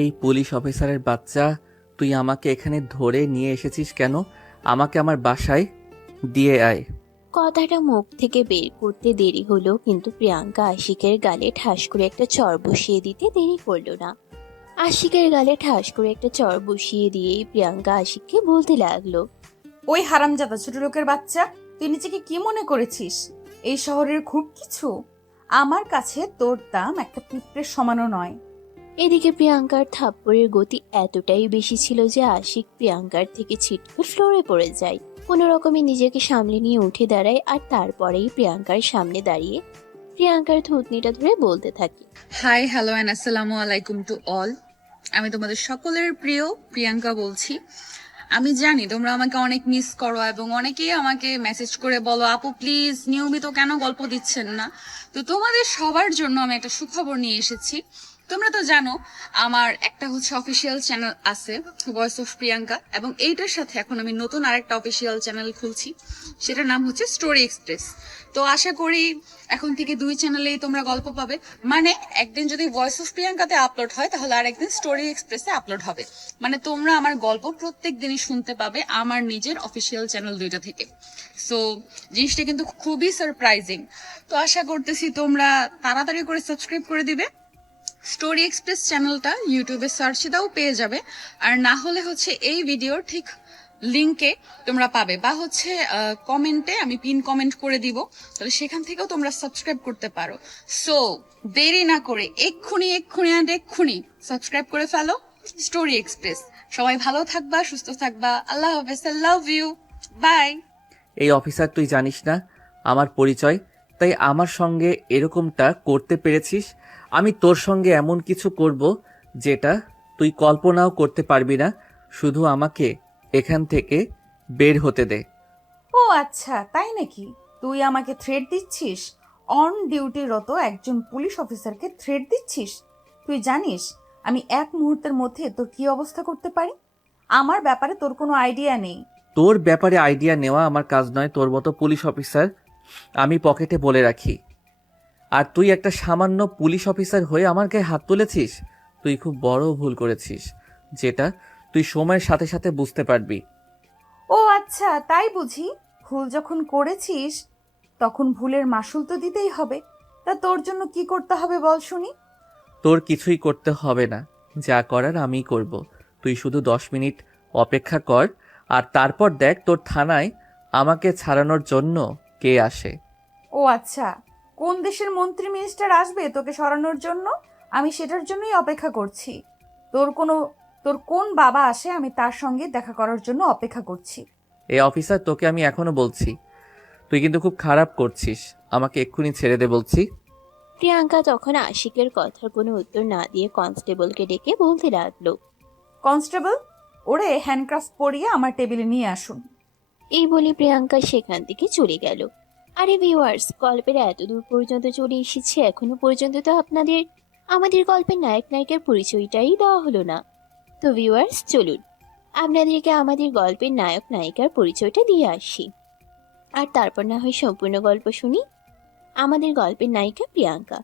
এই পুলিশ অফিসারের বাচ্চা, তুই আমাকে এখানে ধরে নিয়ে এসেছিস কেন? আমাকে আমার বাসায় দিয়ে আয়। কথাটা মুখ থেকে বের করতে দেরি হলো, কিন্তু প্রিয়াঙ্কা আশিকের গালে ঠাস করে একটা চড় বসিয়ে দিতে দেরি করলো না। আশিকের গালে ঠাস করে একটা চড় বসিয়ে দিয়েই প্রিয়াঙ্কা আশিককে বলতে লাগলো, ওই হারামজাদা ছোট লোকের বাচ্চা, তুই নিজেকে কি মনে করেছিস এই শহরের খুব কিছু? আমার কাছে তোর দাম একটা পিঁপড়ের সমানও নয়। এদিকে প্রিয়াঙ্কার থাপ্পড়ের গতি এতটাই বেশি ছিল যে আশিক প্রিয়াঙ্কার থেকে ছিটকে ফ্লোরে পড়ে যায়। কোনো রকমে নিজেকে সামলে নিয়ে উঠে দাঁড়ায়, আর তারপরেই প্রিয়াঙ্কার সামনে দাঁড়িয়ে প্রিয়াঙ্কার থুতনিটা ধরে বলতে থাকে, হাই হ্যালো অ্যান্ড আসসালামু আলাইকুম টু অল। আমি তোমাদের সকলের প্রিয় প্রিয়াঙ্কা বলছি। আমি জানি তোমরা আমাকে অনেক মিস করো এবং অনেকেই আমাকে মেসেজ করে বলো, আপু প্লিজ নিয়মিত কেন গল্প দিচ্ছেন না। তো তোমাদের সবার জন্য আমি একটা সুখবর নিয়ে এসেছি। তোমরা তো জানো আমার একটা হচ্ছে অফিসিয়াল চ্যানেল আছে, ভয়েস অফ প্রিয়াঙ্কা, এবং এইটার সাথে এখন আমি নতুন আরেকটা অফিসিয়াল চ্যানেল খুলছি, সেটার নাম হচ্ছে স্টোরি এক্সপ্রেস। তো আশা করি এখন থেকে দুই চ্যানেলেই তোমরা গল্প পাবে। মানে একদিন যদি ভয়েস অফ প্রিয়াঙ্কাতে আপলোড হয় তাহলে আরেকদিন স্টোরি এক্সপ্রেসে আপলোড হবে। মানে তোমরা আমার গল্প প্রত্যেক দিনই শুনতে পাবে আমার নিজের অফিসিয়াল চ্যানেল দুইটা থেকে। সো জিনিসটা কিন্তু খুবই সারপ্রাইজিং। তো আশা করতেছি তোমরা তাড়াতাড়ি করে সাবস্ক্রাইব করে দিবে। স্টোরি এক্সপ্রেস চ্যানেলটা ইউটিউবে সার্চে দাও, পেয়ে যাবে। আর না হলে হচ্ছে এই ভিডিওর ঠিক লিংকে তোমরা পাবে, বা হচ্ছে কমেন্টে আমি পিন কমেন্ট করে দিব, তাহলে সেখান থেকেও তোমরা সাবস্ক্রাইব করতে পারো। সো দেরি না করে এক্ষুনি এক্ষুনি অ্যান্ড এক্ষুনি সাবস্ক্রাইব করে ফেলো স্টোরি এক্সপ্রেস। সবাই ভালো থাকবা, সুস্থ থাকবা। আল্লাহ হাফেজ, আই লাভ ইউ, বাই। এই অফিসার, তুই জানিস না আমার পরিচয়, তাই আমার সঙ্গে এরকমটা করতে পেরেছিস। আমি তোর সঙ্গে এমন কিছু করব যেটা তুই কল্পনাও করতে পারবি না। শুধু আমাকে এখান থেকে বের হতে দে। ও আচ্ছা, তাই নাকি? তুই আমাকে থ্রেট দিচ্ছিস? অন ডিউটিরত একজন পুলিশ অফিসারকে থ্রেট দিচ্ছিস? তুই জানিস আমি এক মুহূর্তের মধ্যে তোর কি অবস্থা করতে পারি? আমার ব্যাপারে তোর কোনো আইডিয়া নেই। তোর ব্যাপারে আইডিয়া নেওয়া আমার কাজ নয়। তোর মতো পুলিশ অফিসার আমি পকেটে বলে রাখি, আর তুই একটা সামান্য পুলিশ অফিসার হয়ে আমার গায়ে হাত তুলেছিস। তুই খুব বড় ভুল করেছিস, যেটা তুই সময়ের সাথে সাথে বুঝতে পারবি। ও আচ্ছা, তাই বুঝি? ভুল যখন করেছিস তখন ভুলের মাসুল তো দিতেই হবে। তা তোর জন্য কি করতে হবে বল শুনি। তোর কিছুই করতে হবে না, যা করার আমিই করব। তুই শুধু 10 মিনিট অপেক্ষা কর, আর তারপর দেখ তোর থানায় আমাকে ছাড়ানোর জন্য কে আসে। ও আচ্ছা, কোন দেশের মন্ত্রী মিনিস্টার আসবে তোকে সরানোর জন্য? আমি সেটার জন্যই অপেক্ষা করছি। তোর কোনো তোর কোন বাবা আসে, আমি তার সঙ্গে দেখা করার জন্য অপেক্ষা করছি। এই অফিসার, তোকে আমি এখনো বলছি, তুই কিন্তু খুব খারাপ করছিস। আমাকে এক্ষুনি ছেড়ে দে বলছি। প্রিয়াঙ্কা তখন আশিকের কথার কোনো উত্তর না দিয়ে কনস্টেবলকে ডেকে বলতে লাগলো, কনস্টেবল, ওরে হ্যান্ডক্রাফট পরিয়ে আমার টেবিলে নিয়ে আসুন। এই বলে প্রিয়াঙ্কা সেখান থেকে চলে গেল। আরে ভিউয়ার্স, গল্পের এত দূর পর্যন্ত চলে এসেছে, এখনো পর্যন্ত তো আপনাদের আমাদের গল্পের নায়ক নায়িকার পরিচয়টাই দেওয়া হলো না। তো ভিউয়ার্স, চলুন আপনাদেরকে আমাদের গল্পের নায়ক নায়িকার পরিচয়টা দিয়ে আসি, আর তারপর না হয় সম্পূর্ণ গল্প শুনি। আমাদের গল্পের নায়িকা প্রিয়াঙ্কা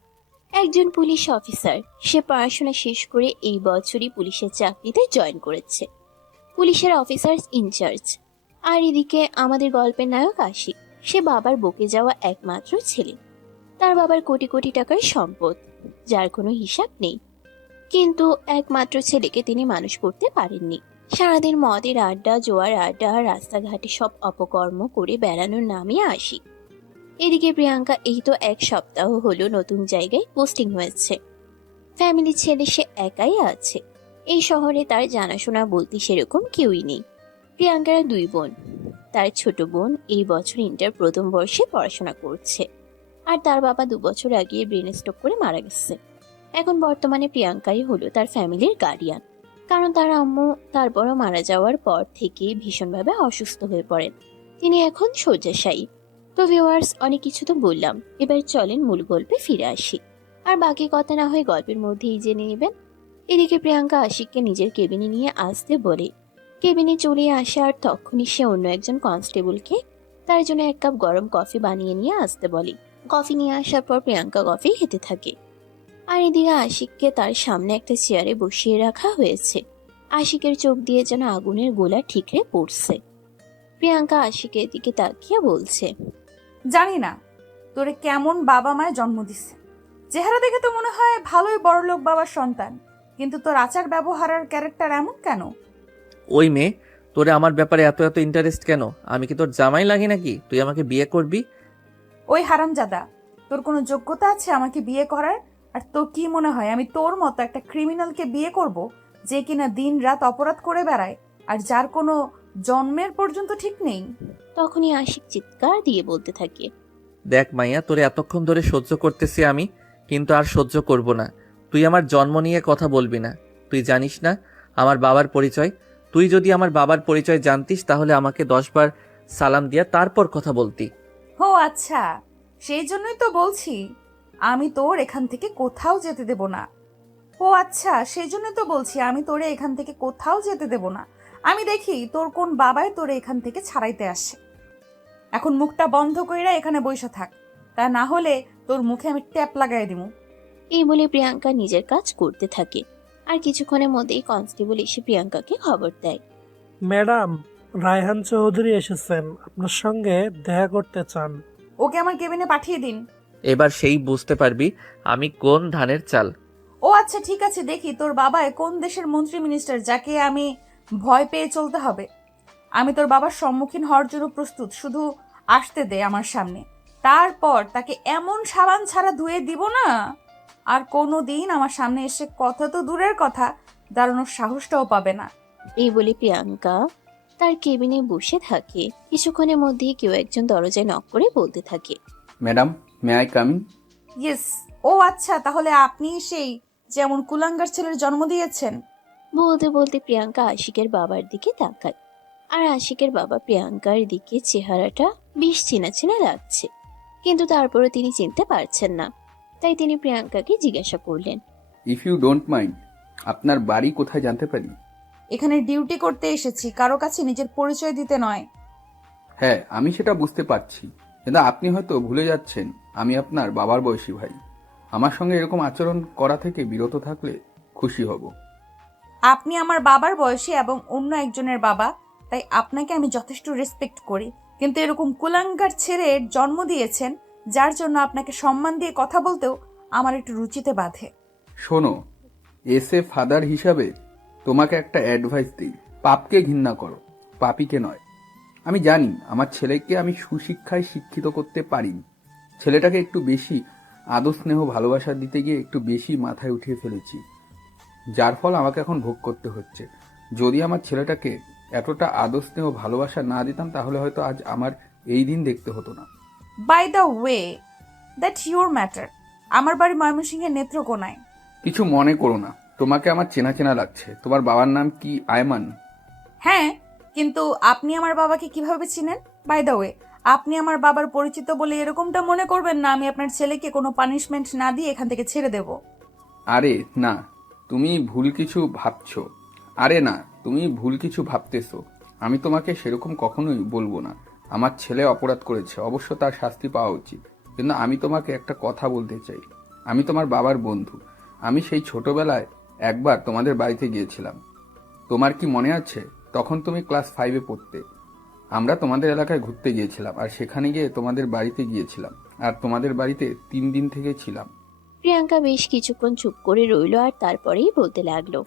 একজন পুলিশ অফিসার। সে পড়াশোনা শেষ করে এই বছরই পুলিশের চাকরিতে জয়েন করেছে, পুলিশের অফিসার ইনচার্জ। আর এদিকে আমাদের গল্পের নায়ক আশিক, সে বাবার বকে যাওয়া একমাত্র ছেলে। তার বাবার কোটি কোটি টাকার সম্পদ, যার কোনো হিসাব নেই, কিন্তু একমাত্র ছেলেকে তিনি মানুষ করতে পারেননি। সারাদিন মদের আড্ডা, জোয়ার আড্ডা আর রাস্তাঘাটে সব অপকর্ম করে বেড়ানোর নামে আশিক। এদিকে প্রিয়াঙ্কা এই তো এক সপ্তাহ হলো নতুন জায়গায় পোস্টিং হয়েছে। ফ্যামিলি ছেড়ে সে একাই আছে। এই শহরে তার জানাশোনা বলতে সেরকম কেউই নেই। প্রিয়াঙ্কার দুই বোন। তার ছোট বোন এই বছর ইন্টার প্রথম বর্ষে পড়াশোনা করছে, আর তার বাবা 2 বছর আগে ব্রেন স্ট্রোক করে মারা গেছে। এখন বর্তমানে প্রিয়াঙ্কাই হলো তার ফ্যামিলির গার্ডিয়ান, কারণ তার আম্মু তার বড় মারা যাওয়ার পর থেকে ভীষণভাবে অসুস্থ হয়ে পড়েন। তিনি এখন শয্যাশায়ী। তো ভিউয়ার্স, অনেক কিছু তো বললাম, এবার চলেন মূল গল্পে ফিরে আসি, আর বাকি কথা না হয় গল্পের মধ্যেই জেনে নেবেন। এদিকে প্রিয়াঙ্কা আশিককে নিজের কেবিনে নিয়ে আসতে বলে। কেবিনে চলে আসে, আর তখনই সে অন্য একজন কনস্টেবলকে তার জন্য 1 কাপ গরম কফি বানিয়ে নিয়ে আসতে বলে। কফি নিয়ে আসার পর প্রিয়াঙ্কা কফি খেতে থাকে। আর এদিকে আশিককে তার সামনে একটা চেয়ারে বসিয়ে রাখা হয়েছে। আশিকের চোখ দিয়ে যেন আগুনের গোলা ঠিকরে পড়ছে। প্রিয়াঙ্কা আশিকের দিকে তাকিয়ে বলছে, জানি না তোরে কেমন বাবা মায় জন্ম দিছে। চেহারা দেখে তো মনে হয় ভালোই বড়লোক বাবার সন্তান, কিন্তু তোর আচার ব্যবহার আর ক্যারেক্টার এমন কেন? ওই মেয়ে, তোরে আমার ব্যাপারে এত এত ইন্টারেস্ট কেন? আমি কি তোর জামাই লাগি নাকি তুই আমাকে বিয়ে করবি? ওই হারামজাদা, তোর কোনো যোগ্যতা আছে আমাকে বিয়ে করার? আর তোর কি মনে হয় আমি তোর মতো একটা ক্রিমিনালকে বিয়ে করব, যে কিনা দিন রাত অপরাধ করে বেড়ায় আর যার কোনো জন্মের পর্যন্ত ঠিক নেই? তখনই আশিক চিৎকার দিয়ে বলতে থাকে, দেখ মাইয়া, তোরে এতক্ষণ ধরে সহ্য করতেছি আমি, কিন্তু আর সহ্য করব না। তুই আমার জন্ম নিয়ে কথা বলবি না। তুই জানিস না আমার বাবার পরিচয়? তুই যদি আমার বাবার পরিচয় জানতিস তাহলে আমাকে 10 বার সালাম দিয়া তারপর কথা বলতি। ও আচ্ছা, সেই জন্যই তো বলছি আমি তোর এখান থেকে কোথাও যেতে দেব না। ও আচ্ছা, সেই জন্যই তো বলছি আমি তোরে এখান থেকে কোথাও যেতে দেব না। আমি দেখি তোর কোন বাবাই তোরে এখান থেকে ছাড়াইতে আসে। এখন মুখটা বন্ধ কইরা এখানে বইসা থাক, তা না হলে তোর মুখে আমি ট্যাপ লাগাই দিমু। এই বলে প্রিয়াঙ্কা নিজের কাজ করতে থাকে। আর কিছুক্ষণের মধ্যেই কনস্টেবল এসে প্রিয়াঙ্কাকে খবর দেয়। ম্যাডাম, রায়হান চৌধুরী এসেছেন, আপনার সঙ্গে দেখা করতে চান। ওকে আমার কেবিনে পাঠিয়ে দিন। এবার সেই বুঝতে পারবি আমি কোন ধানের চাল। ও আচ্ছা, ঠিক আছে, দেখি তোর বাবায় কোন দেশের মন্ত্রী মিনিস্টার যাকে আমি ভয় পেয়ে চলতে হবে। আমি তোর বাবার সম্মুখীন হওয়ার জন্য প্রস্তুত, শুধু আসতে দে আমার সামনে। তারপর তাকে এমন সাবান ছাড়া ধুয়ে দিব না, আর কোনো দিন আমার সামনে এসে কথা তো দূরের কথা, দাঁড়ানোর সাহসটাও পাবে না। এই বলে প্রিয়াঙ্কা তার কেবিনে বসে থাকে। কিছুক্ষণের মধ্যেই কেউ একজন দরজায় নক করে বলতে থাকে, madam, may I come in? Yes. ও আচ্ছা, তাহলে আপনি সেই যেমন কুলাঙ্গার ছেলের জন্ম দিয়েছেন। বলতে বলতে প্রিয়াঙ্কা আশিকের বাবার দিকে তাকায়। আর আশিকের বাবা প্রিয়াঙ্কার দিকে চেহারাটা বেশ চেনা চেনা লাগছে, কিন্তু তারপরও তিনি চিনতে পারছেন না। তাই তিনি প্রিয়াঙ্কাকে জিজ্ঞাসা করলেন, ইফ ইউ ডোন্ট মাইন্ড, আপনার বাড়ি কোথায় জানতে পারি? এখানে ডিউটি করতে এসেছি, কারো কাছে নিজের পরিচয় দিতে নয়। হ্যাঁ, আমি সেটা বুঝতে পারছি, কিন্তু আপনি হয়তো ভুলে যাচ্ছেন আমি আপনার বাবার বয়সী ভাই। আমার সঙ্গে এরকম আচরণ করা থেকে বিরত থাকলে খুশি হব। আপনি আমার বাবার বয়সী এবং অন্য একজনের বাবা, তাই আপনাকে আমি যথেষ্ট রেসপেক্ট করি, কিন্তু এরকম কুলাঙ্গার ছেলের জন্ম দিয়েছেন যার জন্য আপনাকে সম্মান দিয়ে কথা বলতেও আমার একটু রুচিতে বাধে। শোনো, এস এ ফাদার হিসাবে তোমাকে একটা অ্যাডভাইস দিই, পাপকে ঘৃণা করো, পাপীকে নয়। আমি জানি আমার ছেলেকে আমি সুশিক্ষায় শিক্ষিত করতে পারিনি। ছেলেটাকে একটু বেশি আদর স্নেহ ভালোবাসা দিতে গিয়ে একটু বেশি মাথায় উঠিয়ে ফেলেছি, যার ফল আমাকে এখন ভোগ করতে হচ্ছে। যদি আমার ছেলেটাকে এতটা আদর স্নেহ ভালোবাসা না দিতাম তাহলে হয়তো আজ আমার এই দিন দেখতে হতো না। By the way, that your matter. আমার বাড়ি ময়মনসিংহের নেত্রকোনায়। কিছু মনে করো না, তোমাকে আমার চেনা চেনা লাগছে। তোমার বাবার নাম কি আয়মান? হ্যাঁ, কিন্তু আপনি আমার বাবাকে কিভাবে চিনেন? বাই দ্য ওয়ে, আপনি আমার বাবার পরিচিত বলে এরকমটা মনে করবেন না আমি আপনার ছেলেকে কোনো পানিশমেন্ট না দিয়ে এখান থেকে ছেড়ে দেব। আরে না, তুমি ভুল কিছু ভাবছো। আরে না, তুমি ভুল কিছু ভাবতেছো। আমি তোমাকে সেরকম কখনোই বলবো না। আমার ছেলে অপরাধ করেছে, অবশ্য তার শাস্তি পাওয়া উচিত। কিন্তু আমি তোমাকে একটা কথা বলতে চাই। আমি তোমার বাবার বন্ধু। আমি সেই ছোটবেলায় একবার তোমাদের বাড়িতে গিয়েছিলাম। তোমার কি মনে আছে? তখন তুমি ক্লাস 5-এ পড়তে। আমরা তোমাদের এলাকায় ঘুরতে গিয়েছিলাম, আর সেখানে গিয়ে তোমাদের বাড়িতে গিয়েছিলাম, আর তোমাদের বাড়িতে 3 দিন থেকে ছিলাম। প্রিয়াঙ্কা বেশ কিছুক্ষণ চুপ করে রইল, আর তারপরেই বলতে লাগলো,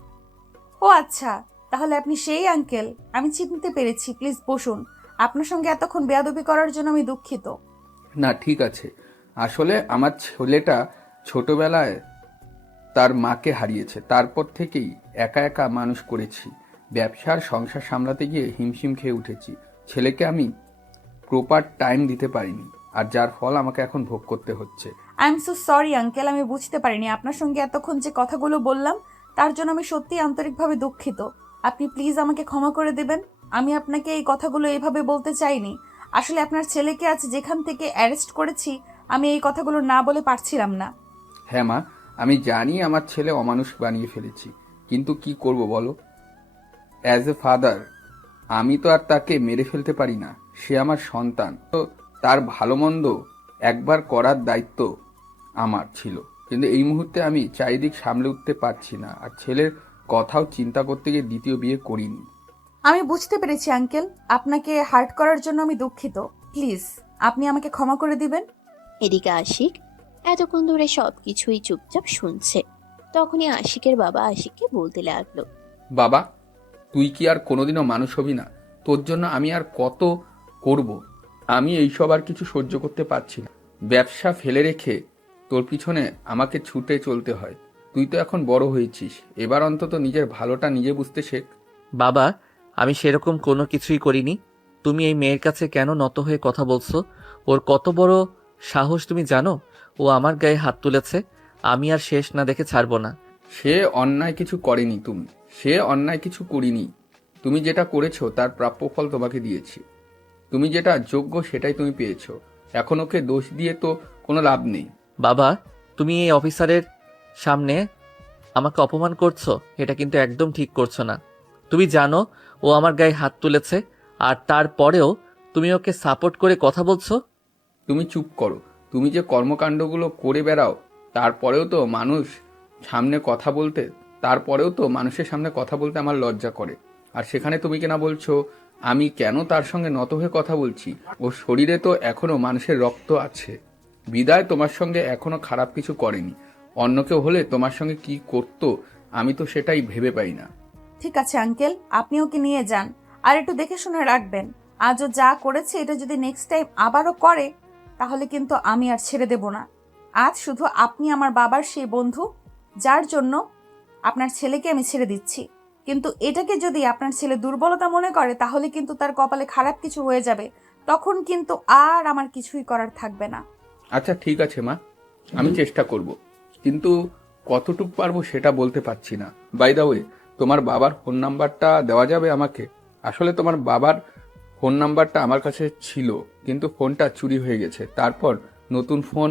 ও আচ্ছা, তাহলে আপনি সেই আঙ্কেল। আমি চিনতে পেরেছি, প্লিজ বসুন। আপনার সঙ্গে এতক্ষণ বেয়াদবি করার জন্য আমি দুঃখিত। না, ঠিক আছে। আসলে আমার ছেলেটা ছোটবেলায় তার মাকে হারিয়েছে। তারপর থেকেই একা একা মানুষ করেছি। ব্যবসার সংসার সামলাতে গিয়ে হিমশিম খেয়ে উঠেছি। ছেলেকে আমি প্রপার টাইম দিতে পারিনি, আর যার ফল আমাকে এখন ভোগ করতে হচ্ছে। I am so sorry uncle, আমি বুঝতে পারিনি। আপনার সঙ্গে এতক্ষণ যে কথাগুলো বললাম তার জন্য আমি সত্যিই আন্তরিকভাবে দুঃখিত। আপনি প্লিজ আমাকে ক্ষমা করে দেবেন। আমি আপনাকে এই কথাগুলো এইভাবে বলতে চাইনি। আসলে আপনার ছেলেকে আজ যেখান থেকে অ্যারেস্ট করেছি আমি এই কথাগুলো না বলে পারছিলাম না। হ্যাঁ মা, আমি জানি আমার ছেলে অমানুষ বানিয়ে ফেলেছি, কিন্তু কি করব বলো? অ্যাজ এ ফাদার আমি তো আর তাকে মেরে ফেলতে পারি না। সে আমার সন্তান, তো তার ভালো মন্দ একবার করার দায়িত্ব আমার ছিল। কিন্তু এই মুহূর্তে আমি চারিদিক সামলে উঠতে পারছি না, আর ছেলের কথাও চিন্তা করতে গিয়ে দ্বিতীয় বিয়ে করিনি। আমি বুঝতে পেরেছি আঙ্কেল, আপনাকে হার্ট করার জন্য আমি দুঃখিত। প্লিজ আপনি আমাকে ক্ষমা করে দিবেন। এদিকে আশিক এতক্ষণ ধরে সবকিছুই চুপচাপ শুনছে। তখনই আশিকের বাবা আশিককে বলতে লাগলো, বাবা, তুই কি আর কোনোদিনও মানুষ হবি না? তোর জন্য আমি আর কত করব। আমি এইসব আর কিছু সহ্য করতে পারছি না। ব্যবসা ফেলে রেখে তোর পিছনে আমাকে ছুটে চলতে হয়। তুই তো এখন বড় হয়েছিস, এবার অন্তত নিজের ভালোটা নিজে বুঝতে শেখ। বাবা, আমি সেরকম কোনো কিছুই করিনি। তুমি এই মেয়ের কাছে কেন নত হয়ে কথা বলছো? ওর কত বড় সাহস তুমি জানো? ও আমার গায়ে হাত তুলেছে। আমি আর শেষ না দেখে ছাড়বো না। সে অন্যায় কিছু করেনি, সে অন্যায় কিছু করিনি। তুমি যেটা করেছো তার প্রাপ্য ফল তোমাকে দিয়েছি। তুমি যেটা যোগ্য সেটাই তুমি পেয়েছো। এখন ওকে দোষ দিয়ে তো কোনো লাভ নেই। বাবা, তুমি এই অফিসারের সামনে আমাকে অপমান করছো। এটা কিন্তু একদম ঠিক করছো না। তুমি জানো ও আমার গায়ে হাত তুলেছে, আর তারপরেও তুমি ওকে সাপোর্ট করে কথা বলছো। তুমি চুপ করো। তুমি যে কর্মকাণ্ডগুলো করে বেড়াও, তারপরেও তো মানুষ সামনে কথা বলতে তারপরেও তো মানুষের সামনে কথা বলতে আমার লজ্জা করে। আর সেখানে তুমি কিনা বলছো আমি কেন তার সঙ্গে নত হয়ে কথা বলছি? ওর শরীরে তো এখনো মানুষের রক্ত আছে, বিদায় তোমার সঙ্গে এখনো খারাপ কিছু করেনি। অন্য কেউ হলে তোমার সঙ্গে কি করতো আমি তো সেটাই ভেবে পাই না। ঠিক আছে আঙ্কেল, আপনি ওকে নিয়ে যান, আর একটু দেখে শুনে রাখবেন। আজও যা করেছে এটা যদি নেক্সট টাইম আবারও করে, তাহলে কিন্তু আমি আর ছেড়ে দেব না। আজ শুধু আপনি আমার বাবার সেই বন্ধু, যার জন্য আপনার ছেলেকে আমি ছেড়ে দিচ্ছি। কিন্তু এটাকে যদি আপনার ছেলে দুর্বলতা মনে করে, তাহলে কিন্তু তার কপালে খারাপ কিছু হয়ে যাবে। তখন কিন্তু আর আমার কিছুই করার থাকবে না। আচ্ছা ঠিক আছে মা, আমি চেষ্টা করব, কিন্তু কতটুকু পারবো সেটা বলতে পারছি না। বাই দা ওয়ে, তোমার বাবার ফোন নাম্বারটা দেওয়া যাবে আমাকে? আসলে তোমার বাবার ফোন নাম্বারটা আমার কাছে ছিল, কিন্তু ফোনটা চুরি হয়ে গেছে। নতুন ফোন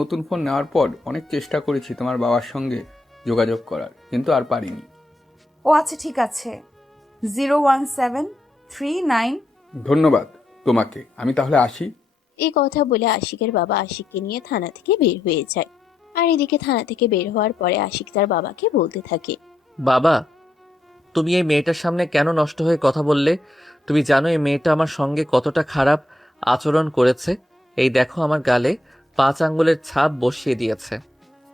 নতুন ফোন নেওয়ার পর অনেক চেষ্টা করেছি তোমার বাবার সঙ্গে যোগাযোগ করার, কিন্তু আর পারিনি। ও আচ্ছা ঠিক আছে, 01739। ধন্যবাদ তোমাকে, আমি তাহলে আসি। এই কথা বলে আশিকের বাবা আশিককে নিয়ে থানা থেকে বের হয়ে যায়। আর এদিকে থানা থেকে বের হওয়ার পরে আশিক তার বাবাকে বলতে থাকে, বাবা, তুমি এই মেয়েটার সামনে কেন নষ্ট হয়ে কথা বললে? তুমি জানো এই মেয়েটা আমার সঙ্গে কতটা খারাপ আচরণ করেছে। এই দেখো, আমার গালে 5 আঙ্গুলের ছাপ বসিয়ে দিয়েছে।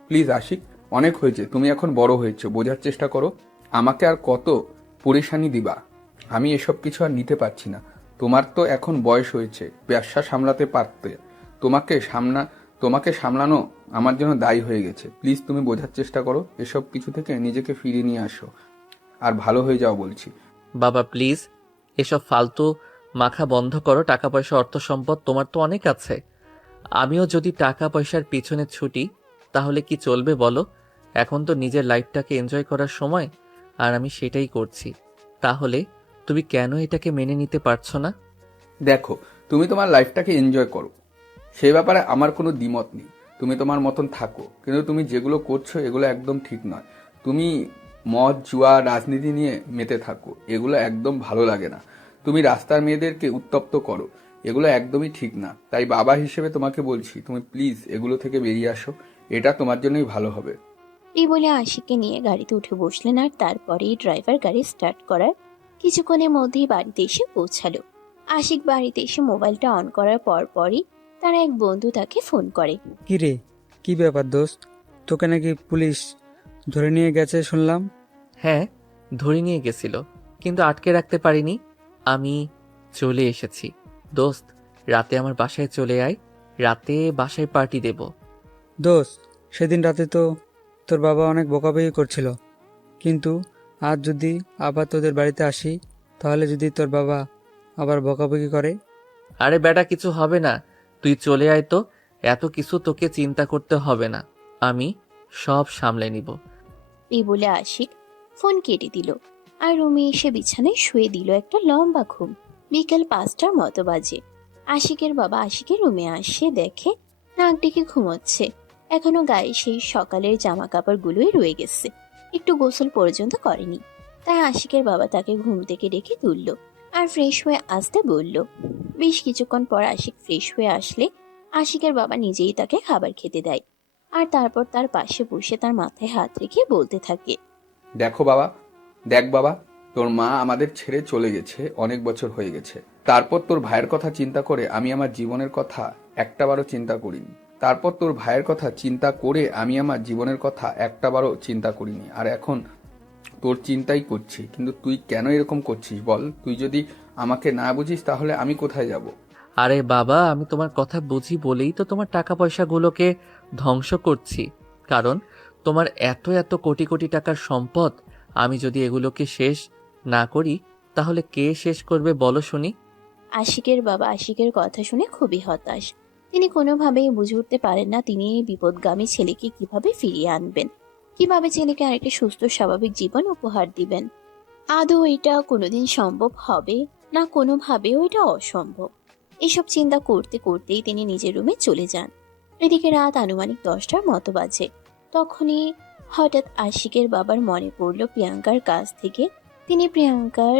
প্লিজ আশিক, অনেক হয়েছে। তুমি এখন বড় হয়েছো, বোঝার চেষ্টা করো। আমাকে আর কত পরেশানি দিবা? আমি এসব কিছু আর নিতে পারছি না। তোমার তো এখন বয়স হয়েছে, ব্যবসা সামলাতে পারতে। তোমাকে সামলানো আমার জন্য দায়ী হয়ে গেছে। প্লিজ তুমি বোঝার চেষ্টা করো, এসব কিছু থেকে নিজেকে ফিরিয়ে নিয়ে আসো, আর ভালো হয়ে যাও বলছি। বাবা প্লিজ, এসব ফালতু মাখা বন্ধ করো। টাকা পয়সা অর্থ সম্পদ তোমার তো অনেক আছে। আমিও যদি টাকা পয়সার পিছনে ছুটি তাহলে কি চলবে বলো? এখন তো নিজের লাইফটাকে এনজয় করার সময়, আর আমি সেটাই করছি। তাহলে তুমি কেন এটাকে মেনে নিতে পারছো না? দেখো, তুমি তোমার লাইফটাকে এনজয় করো, সে ব্যাপারে আমার কোনো দ্বিমত নেই। তুমি তোমার মতন থাকো, কিন্তু তুমি যেগুলো করছো এগুলো একদম ঠিক নয়। তুমি মদ জুয়া রাজনীতি নিয়ে মেতে থাকো, এগুলো একদম ভালো লাগে না। তুমি রাস্তার মেয়েদেরকে উত্তপ্ত করো, এগুলো একদমই ঠিক না। তাই বাবা হিসেবে তোমাকে বলছি, তুমি প্লিজ এগুলো থেকে বেরিয়ে আসো, এটা তোমার জন্যই ভালো হবে। এই বলে আশিককে নিয়ে গাড়িতে উঠে বসলেন। আর তারপরেই ড্রাইভার গাড়ি স্টার্ট করার কিছুক্ষণের মধ্যেই বাড়িতে এসে পৌঁছালো। আশিক বাড়িতে এসে মোবাইলটা অন করার পরই তার এক বন্ধু তাকে ফোন করে। কি রে, কি ব্যাপার দোস্ত? তোকে নাকি পুলিশ ধরে নিয়ে গেছে শুনলাম। হ্যাঁ, ধরে নিয়ে গেছিল, কিন্তু আটকে রাখতে পারিনি। আমি চলে এসেছি। দোস্ত, রাতে আমার বাসায় চলে আয়। রাতে বাসায় পার্টি দেব। দোস্ত, সেদিন রাতে তো তোর বাবা অনেক বকাবকি করছিল, কিন্তু আজ যদি আবার তোদের বাড়িতে আসি, তাহলে যদি তোর বাবা আবার বকাবকি করে? আরে বেটা, কিছু হবে না। তুই চলে আয় তো, এত কিছু তোকে চিন্তা করতে হবে না। আমি সব সামলে নিব। এই বলে আশিক ফোন কেটে দিল আর রুমে এসে বিছানায় শুয়ে দিল একটা লম্বা ঘুম। বিকেল 5টার মতো বাজে। আশিকের বাবা আশিকের রুমে আসে, দেখে নাক ডেকে ঘুমোচ্ছে। এখনো গায়ে সেই সকালের জামা কাপড়গুলোই রয়ে গেছে, একটু গোসল পর্যন্ত করেনি। তাই আশিকের বাবা তাকে ঘুম থেকে ডেকে তুলল আর ফ্রেশ হয়ে আসতে বলল। বেশ কিছুক্ষণ পর আশিক ফ্রেশ হয়ে আসলে আশিকের বাবা নিজেই তাকে খাবার খেতে দেয়। আর তারপর তার পাশে বসে তার মাথায় হাত রেখে বলতে থাকে। দেখো বাবা, দেখ বাবা, তোর মা আমাদের ছেড়ে চলে গেছে, অনেক বছর হয়ে গেছে। তারপর তোর ভাইয়ের কথা চিন্তা করে আমি আমার জীবনের কথা একটাবারও চিন্তা করিনি। তারপর তোর ভাইয়ের কথা চিন্তা করে আমি আমার জীবনের কথা একটাবারও চিন্তা করিনি। আর এখন তোর চিন্তাই করছি। কিন্তু তুই কেন এরকম করছিস বল? তুই যদি আমাকে না বুঝিস তাহলে আমি কোথায় যাব? আরে বাবা, আমি তোমার কথা বুঝি বলেই তো তোমার টাকা পয়সাগুলোকে ধ্বংস করছি। কারণ তোমার এত এত কোটি কোটি টাকার সম্পদ, আমি যদি এগুলোকে শেষ না করি তাহলে কে শেষ করবে বলো শুনি? আশিকের বাবা আশিকের কথা শুনে খুবই হতাশ। তিনি কোনোভাবেই বুঝে উঠতে পারেন না তিনি এই বিপদগামী ছেলেকে কিভাবে ফিরিয়ে আনবেন, কিভাবে ছেলেকে আরেকটা সুস্থ স্বাভাবিক জীবন উপহার দিবেন। আদৌ এটা কোনোদিন সম্ভব হবে, না কোনোভাবেও এটা অসম্ভব। এসব চিন্তা করতে করতেই তিনি নিজের রুমে চলে যান। এদিকে রাত আনুমানিক 10টার মতো বাজে। তখনই হঠাৎ আশিকের বাবার মনে পড়ল প্রিয়াঙ্কার কাছ থেকে তিনি প্রিয়াঙ্কার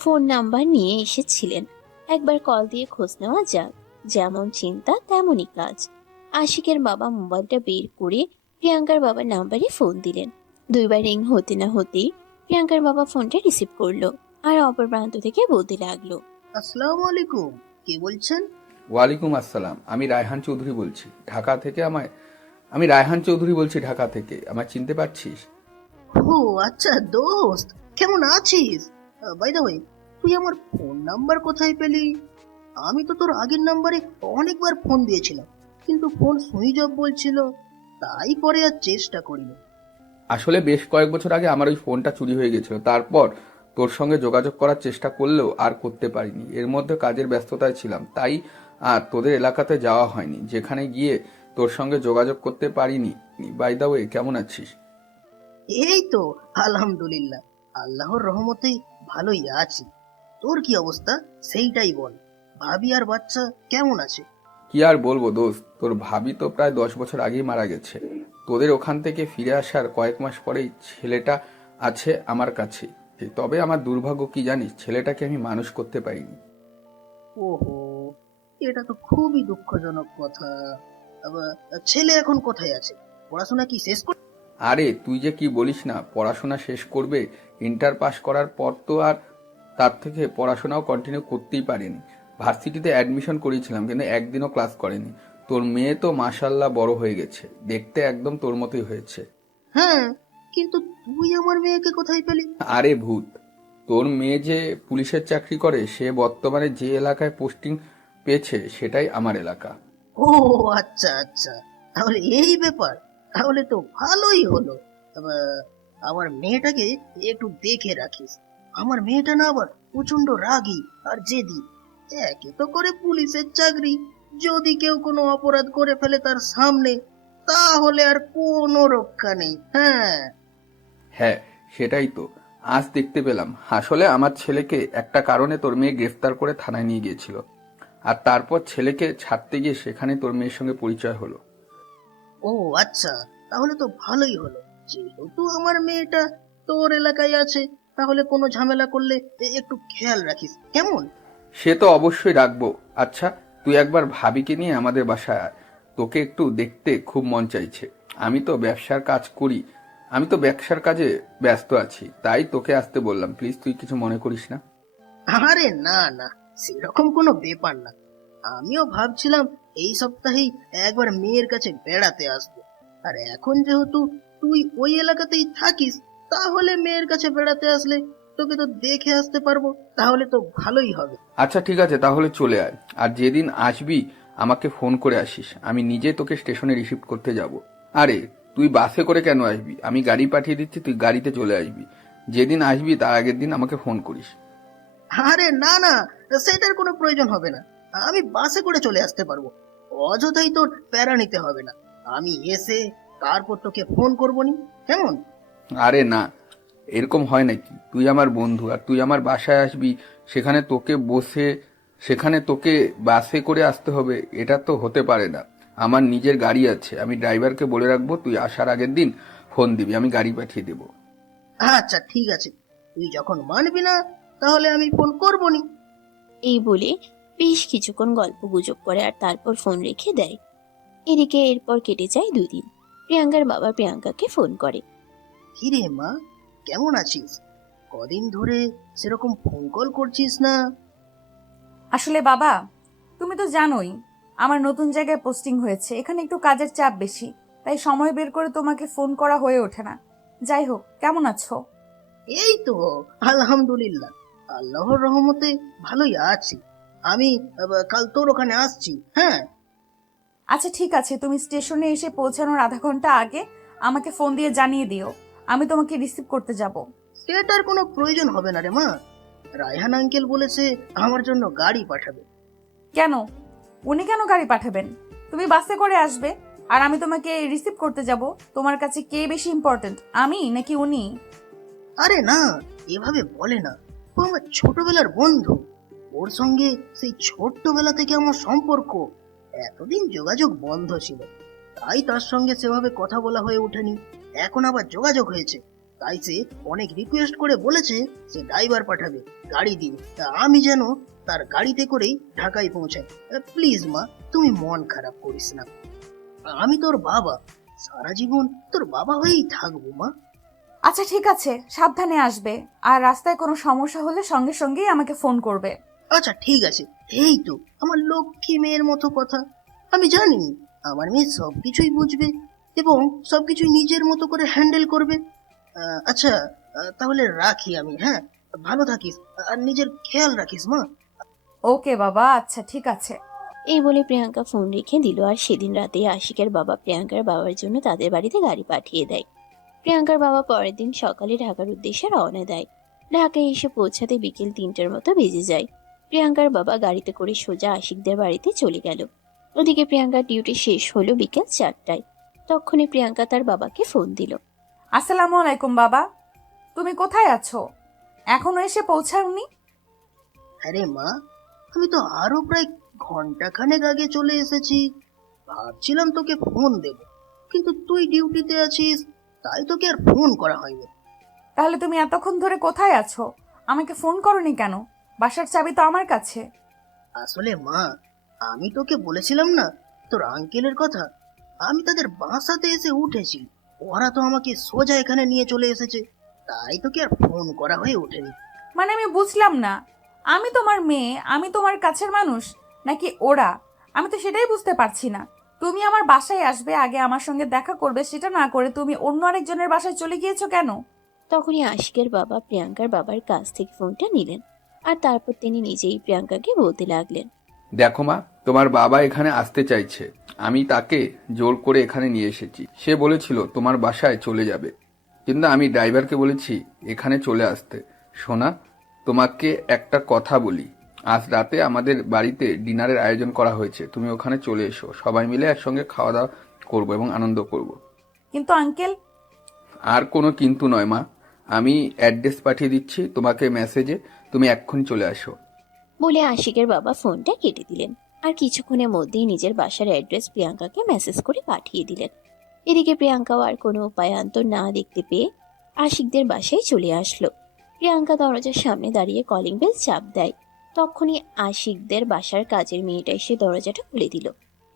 ফোন নাম্বার নিয়ে এসেছিলেন। একবার কল দিয়ে খোঁজ নেওয়া যাক। যেমন চিন্তা তেমনই কাজ। আশিকের বাবা মোবাইলটা বের করে প্রিয়াঙ্কার বাবার নাম্বারে ফোন দিলেন। দুইবার রিং হতে না হতেই প্রিয়াঙ্কার বাবা ফোনটা রিসিভ করলো আর অপর প্রান্ত থেকে বলতে লাগলো। আসসালামু আলাইকুম, কে বলছেন? ওয়ালাইকুম আসসালাম, আমি রায়হান চৌধুরী বলছি ঢাকা থেকে। আমি রায়হান চৌধুরী বলছি ঢাকা থেকে। আমায় চিনতে পারছিস? ও আচ্ছা দোস্ত, কেমন আছিস? বাই দ্য ওয়ে, তুই আমার ফোন নাম্বার কোথায় পেলি? আমি তো তোর আগের নাম্বারে অনেকবার ফোন দিয়েছিলাম, কিন্তু ফোন সুইচ অফ বলছিল, তাই পরে আর চেষ্টা করিনি। আসলে বেশ কয়েক বছর আগে আমার ওই ফোনটা চুরি হয়ে গেছিল। তারপর তোর সঙ্গে যোগাযোগ করার চেষ্টা করলেও আর করতে পারিনি। এর মধ্যে কাজের ব্যস্ততায় ছিলাম, তাই আর তোদের এলাকাতে যাওয়া হয়নি। যেখানে গিয়ে তোর সঙ্গে যোগাযোগ করতে পারিনি। বাই দা ওয়ে, কেমন আছিস? এই তো আলহামদুলিল্লাহ, আল্লাহর রহমতে ভালোই আছি। তোর কি অবস্থা সেইটাই বল। ভাবি আর বাচ্চা কেমন আছে? কি আর বলবো দোস্ত, তোর ভাবি তো প্রায় 10 বছর আগেই মারা গেছে। তোদের ওখান থেকে ফিরে আসার কয়েক মাস পরেই ছেলেটা আছে আমার কাছে। তবে আমার দুর্ভাগ্য কি জানিস, ছেলেটাকে আমি মানুষ করতে পারিনি। ওহো, এটা তো খুবই দুঃখজনক কথা। আবার ছেলে এখন কোথায় আছে? পড়াশোনা কি শেষ করে? আরে তুই যে কি বলিস না, পড়াশোনা শেষ করবে, ইন্টার পাস করার পর তো আর তার থেকে পড়াশোনাও কন্টিনিউ করতেই পারেনি। ভার্সিটিতে অ্যাডমিশন করেছিলাম, কিন্তু একদিনও ক্লাস করেনি। তোর মেয়ে তো মাশাল্লাহ বড় হয়ে গেছে, দেখতে একদম তোর মতোই হয়েছে। হ্যাঁ, কিন্তু তুই আমার মেয়েকে কোথায় পেলি? আরে ভূত, তোর মেয়ে যে পুলিশের চাকরি করে, সে বর্তমানে যে এলাকায় পোস্টিং পেয়েছে সেটাই আমার এলাকা। ও আচ্ছা আচ্ছা, তাহলে এই ব্যাপার। তাহলে তো ভালোই হলো। আবার আমার মেয়েটাকে একটু দেখে রাখিস। আমার মেয়েটা না আবার প্রচন্ড রাগী আর জেদি। একে তো করে পুলিশের চাকরি, যদি কেউ কোনো অপরাধ করে ফেলে তার সামনে, তাহলে আর কোনো রক্ষা নেই। হ্যাঁ হ্যাঁ, সেটাই তো আজ দেখতে পেলাম। আসলে আমার ছেলেকে একটা কারণে তোর মেয়ে গ্রেফতার করে থানায় নিয়ে গিয়েছিল, আর তারপর ছেলেকে ছাড়তে গিয়ে সেখানে তোর মেয়ের সঙ্গে পরিচয় হলো। ও আচ্ছা, তাহলে তো ভালোই হলো। যেহেতু আমার মেয়েটা তোর এলাকায় আছে, তাহলে কোনো ঝামেলা করলে একটু খেয়াল রাখিস, কেমন? সে তো অবশ্যই রাখবো। আচ্ছা, তুই একবার ভাবিকে নিয়ে আমাদের বাসায় আয়, তোকে একটু দেখতে খুব মন চাইছে। আমি তো ব্যবসার কাজে ব্যস্ত আছি, তাই তোকে আসতে বললাম। প্লিজ তুই কিছু মনে করিস না। আরে না না, সেরকম কোনো ব্যাপার না। আমিও ভাবছিলাম এই সপ্তাহেই একবার মেয়ের কাছে বেড়াতে আসবো। আর এখন যেহেতু তুই ওই এলাকাতেই থাকিস, তাহলে মেয়ের কাছে বেড়াতে আসলে তোকে তো দেখে আসতে পারবো। তাহলে তো ভালোই হবে। আচ্ছা ঠিক আছে, তাহলে চলে আয়। আর যেদিন আসবি আমাকে ফোন করে আসিস, আমি নিজে তোকে স্টেশনে রিসিভ করতে যাব। আরে তুই বাসে করে কেন আসবি? আমি গাড়ি পাঠিয়ে দিচ্ছি, তুই গাড়িতে চলে আসবি। যেদিন আসবি তার আগের দিন আমাকে ফোন করিস। আরে না না, সেটার কোনো প্রয়োজন হবে না। আমি বাসে করে চলে আসতে পারবো। অযথাই তোর প্যারা নিতে হবে না। আমি এসে তারপর তোকে ফোন করবো নি, কেমন? আরে না, এরকম হয় নাকি? তুই আমার বন্ধু আর তুই আমার বাসায় আসবি, সেখানে তোকে বাসে করে আসতে হবে, এটা তো হতে পারে না। আমার নিজের গাড়ি আছে, আমি ড্রাইভারকে বলে রাখবো, তুই আসার আগের দিন ফোন দিবি, আমি গাড়ি পাঠিয়ে দেবো। আচ্ছা ঠিক আছে, তুই যখন মানবি না তাহলে আমি ফোন করবো নি। এই বলে বেশ কিছুক্ষণ গল্প গুজব করে আর তারপর ফোন রেখে দেয়। এদিকে এরপর কেটে যায় 2 দিন। প্রিয়াঙ্কার বাবা প্রিয়াঙ্কাকে ফোন করে। কিরে মা, কেমন আছিস? কদিন ধরে সেরকম ফোন কল করছিস না। আসলে বাবা, তুমি তো জানোই আমার নতুন জায়গায় পোস্টিং হয়েছে, এখানে একটু কাজের চাপ বেশি, তাই সময় বের করে তোমাকে ফোন করা হয়ে ওঠে না। যাই হোক, কেমন আছো? এই তো আলহামদুলিল্লাহ, আল্লাহর রহমতে ভালোই আছি। আমি কাল তোর ওখানে আসছি। হ্যাঁ, আচ্ছা ঠিক আছে, তুমি স্টেশনে এসে পৌঁছানোর আধা ঘন্টা আগে আমাকে ফোন দিয়ে জানিয়ে দিও, আমি তোমাকে রিসিভ করতে যাব। সেটার কোনো প্রয়োজন হবে না রে মা। রায়হান আঙ্কেল বলেছে আমার জন্য গাড়ি পাঠাবে। কেন? উনি কেন গাড়ি পাঠাবেন? তুমি বাসে করে আসবে আর আমি তোমাকে রিসিভ করতে যাব। তোমার কাছে কে বেশি ইম্পর্ট্যান্ট, আমি নাকি উনি? আরে না, এভাবে বলে না। ও আমার ছোটবেলার বন্ধু। ওর সঙ্গে সেই ছোট্টবেলা থেকে আমার সম্পর্ক। এতদিন যোগাযোগ বন্ধ ছিল, তাই তার সঙ্গে সেভাবে কথা বলা হয়ে ওঠেনি। এখন আবার যোগাযোগ হয়েছে, তাই সে অনেক রিকোয়েস্ট করে বলেছে সে ড্রাইভার পাঠাবে গাড়ি দিয়ে, তা আমি যেন তার গাড়িতে করেই ঢাকায় পৌঁছাই। প্লিজ মা, তুমি মন খারাপ করিস না। আমি তোর বাবা, সারা জীবন তোর বাবা হয়েই থাকবো মা। আচ্ছা ঠিক আছে, সাবধানে আসবে, আর রাস্তায় কোনো সমস্যা হলে সঙ্গে সঙ্গেই আমাকে ফোন করবে। আচ্ছা ঠিক আছে। এই তো আমার লক্ষ্মী মেয়ের মতো কথা। আমি জানি আমার মেয়ে সবকিছুই বুঝবে এবং সবকিছুই নিজের মতো করে হ্যান্ডেল করবে। আচ্ছা, তাহলে রাখি আমি। হ্যাঁ, ভালো থাকিস আর নিজের খেয়াল রাখিস মা। ওকে বাবা, আচ্ছা ঠিক আছে। এই বলে প্রিয়াঙ্কা ফোন রেখে দিল। আর সেদিন রাতে আশিকের বাবা প্রিয়াঙ্কার বাবার জন্য তাদের বাড়িতে গাড়ি পাঠিয়ে দেয়। প্রিয়াঙ্কার বাবা পরের দিন সকালে ঢাকার উদ্দেশ্যে রওনা দেয়। ঢাকায় এসে পৌঁছাতে বিকেল 3টার মতো বেজে যায়। প্রিয়াঙ্কার বাবা গাড়িতে করে সোজা আশিকদের বাড়িতে চলে গেল। ওদিকে প্রিয়াঙ্কার ডিউটি শেষ হলো বিকেল 4টায়। তখনই প্রিয়াঙ্কা তার বাবাকে ফোন দিল। আসসালামু আলাইকুম বাবা, তুমি কোথায় আছো? এখনো এসে পৌঁছাওনি? আরে মা, আমি তো আরো প্রায় ঘন্টাখানেক আগে চলে এসেছি। ভাবছিলাম তোকে ফোন দেব, কিন্তু তুই ডিউটিতে আছিস, তাই তোকে আর ফোন করা হয়নি। তাহলে তুমি এতক্ষণ ধরে কোথায় আছো? আমাকে ফোন করনি কেন? বাসার চাবি তো আমার কাছে। আসলে মা, আমি তোকে বলেছিলাম না তোর আঙ্কেলের কথা, আমি তাদের বাসাতে এসে উঠেছি। ওরা তো আমাকে সোজা এখানে নিয়ে চলে এসেছে, তাই তোকে আর ফোন করা হয়ে ওঠেনি। মানে আমি বুঝলাম না, আমি তোমার মেয়ে, আমি তোমার কাছের মানুষ, নাকি ওরা? আমি তো সেটাই বুঝতে পারছি না। তুমি আমার বাসায় আসবে, আগে আমার সঙ্গে দেখা করবে, সেটা না করে তুমি অন্য আরেকজনের বাসায় চলে গিয়েছো কেন? তখনই আশিকের বাবা প্রিয়াঙ্কার বাবার কাছ থেকে ফোনটা নিলেন। আর তারপর তিনি নিজেই প্রিয়াঙ্কাকে বলতে লাগলেন। দেখো মা, তোমার বাবা এখানে আসতে চাইছে, আমি তাকে জোর করে এখানে নিয়ে এসেছি। সে বলেছিল তোমার বাসায় চলে যাবে, কিন্তু আমি ড্রাইভারকে বলেছি এখানে চলে আসতে। সোনা, তোমাকে একটা কথা বলি, আজ রাতে আমাদের বাড়িতে ডিনারের আয়োজন করা হয়েছে, তুমি ওখানে চলে এসো, সবাই মিলে একসঙ্গে খাওয়া দাওয়া করবো এবং আনন্দ করব। কিন্তু আঙ্কেল। আর কোনো কিন্তু নয় মা, আমি অ্যাড্রেস পাঠিয়ে দিচ্ছি তোমাকে মেসেজে, তুমি এক্ষুনি চলে আসো। বলে আশিকের বাবা ফোনটা কেটে দিলেন। আর কিছুক্ষণের মধ্যেই নিজের বাসার অ্যাড্রেস প্রিয়াঙ্কাকে মেসেজ করে পাঠিয়ে দিলেন। এদিকে প্রিয়াঙ্কাও আর কোনো উপায়ান্তর না দেখতে পেয়ে আশিকদের বাসায় চলে আসলো। প্রিয়াঙ্কা দরজার সামনে দাঁড়িয়ে কলিং বেল চাপ দেয়। তখনই আশিকদের বাসার কাজের মেয়েটা এসে দরজাটা খুলে দিল।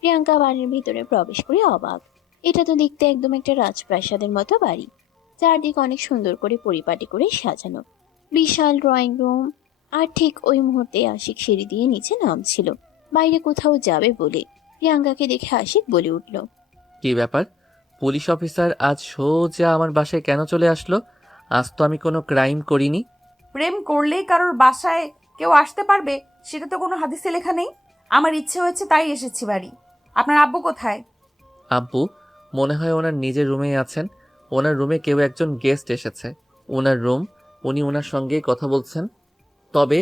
প্রিয়াঙ্কা বাড়ির ভিতরে প্রবেশ করে অবাক। এটা তো দেখতে একদম একটা রাজপ্রাসাদের মতো বাড়ি। চারদিক অনেক সুন্দর করে পরিপাটি করে সাজানো, বিশাল ড্রয়িং রুম। আর ঠিক ওই মুহূর্তে আশিক সিঁড়ি দিয়ে নিচে নামছিল বাইরে কোথাও যাবে বলে। প্রিয়াঙ্কাকে দেখে আশিক বলে উঠল। কি ব্যাপার? পুলিশ অফিসার আজ সোজা আমার বাসায় কেন চলে আসলো? আজ তো আমি কোনো ক্রাইম করিনি। প্রেম করলেই কারোর বাসায় কেউ আসতে পারবে, সেটা তো কোনো হাদিসে লেখা নেই। আমার ইচ্ছে হয়েছে তাই এসেছি বাড়ি। আপনার আব্বু কোথায়? আব্বু মনে হয় ওনার নিজের রুমেই আছেন। ওনার রুমে কেউ একজন গেস্ট এসেছে। ওনার রুম, উনি ওনার সঙ্গে কথা বলছেন। তবে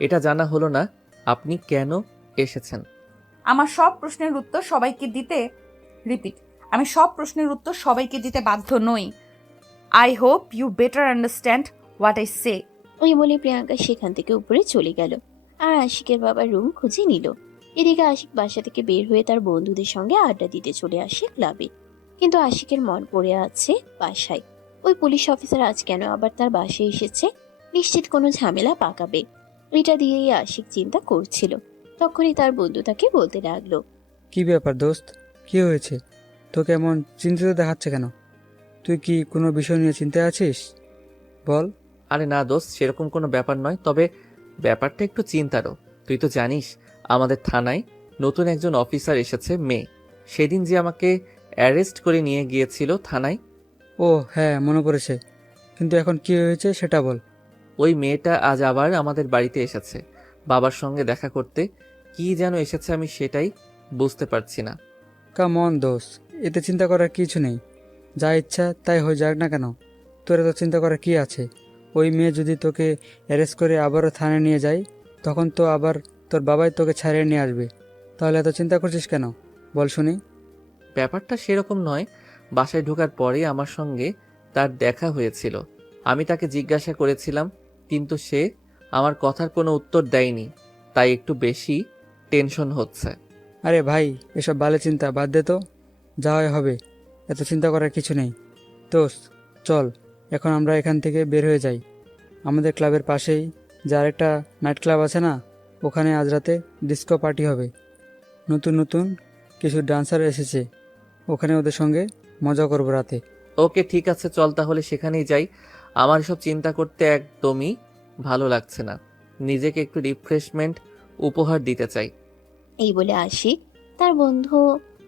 এটা জানা হলো না আপনি কেন এসেছেন। আমার সব প্রশ্নের উত্তর সবাইকে দিতে রিপিট আমি সব প্রশ্নের উত্তর সবাইকে দিতে বাধ্য নই। I hope you better understand what I say. ওই বলে প্রিয়াঙ্কা সেখান থেকে উপরে চলে গেল। আর আশিকের বাবার রুম খুঁজে নিল। এদিকে আশিক বাসা থেকে বের হয়ে তার বন্ধুদের সঙ্গে আড্ডা দিতে চলে আসে ক্লাবে। কিন্তু আশিকের মন পড়ে আছে বাসায়। ওই পুলিশ অফিসার আজ কেন আবার তার বাসায় এসেছে? নিশ্চিত কোনো ঝামেলা পাকাবে, এটা দিয়েই আশিক চিন্তা করছিল। তখনই তার বন্ধু তাকে বলতে লাগলো। কি ব্যাপার দোস্ত, কি হয়েছে? তোকে এমন চিন্তিত দেখাচ্ছে কেন? তুই কি কোনো বিষয় নিয়ে চিন্তায় আছিস? বল। আরে না দোস্ত, সেরকম কোনো ব্যাপার নয়, তবে ব্যাপারটা একটু চিন্তারও। তুই তো জানিস আমাদের থানায় নতুন একজন অফিসার এসেছে, মেয়ে। সেদিন যে আমাকে অ্যারেস্ট করে নিয়ে গিয়েছিল থানায়, ও হ্যাঁ, মনে পড়েছে। কিন্তু এখন কি হয়েছে সেটা বল। ওই মেয়েটা আজ আবার আমাদের বাড়িতে এসেছে বাবার সঙ্গে দেখা করতে। কি যেন এসেছে, আমি সেটাই বুঝতে পারছি না। কাম অন দোষ, এতে চিন্তা করার কিছু নেই। যা ইচ্ছা তাই হয়ে যাক না কেন, তোর এত চিন্তা করার কি আছে? ওই মেয়ে যদি তোকে অ্যারেস্ট করে আবারও থানায় নিয়ে যায়, তখন তো আবার তোর বাবাই তোকে ছাড়িয়ে নিয়ে আসবে। তাহলে এত চিন্তা করছিস কেন বল শুনি। ব্যাপারটা সেরকম নয়। বাসায় ঢোকার পরেই আমার সঙ্গে তার দেখা হয়েছিল। আমি তাকে জিজ্ঞাসা করেছিলাম, কিন্তু সে আমার কথার কোনো উত্তর দেয়নি। তাই একটু বেশি টেনশন হচ্ছে। আরে ভাই, এসব বালে চিন্তা বাদ দে তো, যা হয় হবে। এত চিন্তা করার কিছু নেই। দোস্ত চল, এখন আমরা এখান থেকে বের হয়ে যাই। আমাদের ক্লাবের পাশেই যে আরেকটা নাইট ক্লাব আছে না, ওখানে আজ রাতে ডিস্কো পার্টি হবে। নতুন নতুন কিছু ডান্সার এসেছে, ওখানে ওদের সঙ্গে মজা করবো রাতে। ওকে ঠিক আছে, চল তাহলে সেখানেই যাই। আমার এসব চিন্তা করতে একদমই ভালো লাগছে না। নিজেকে একটু রিফ্রেশমেন্ট উপহার দিতে চাই। এই বলে আশিক তার বন্ধু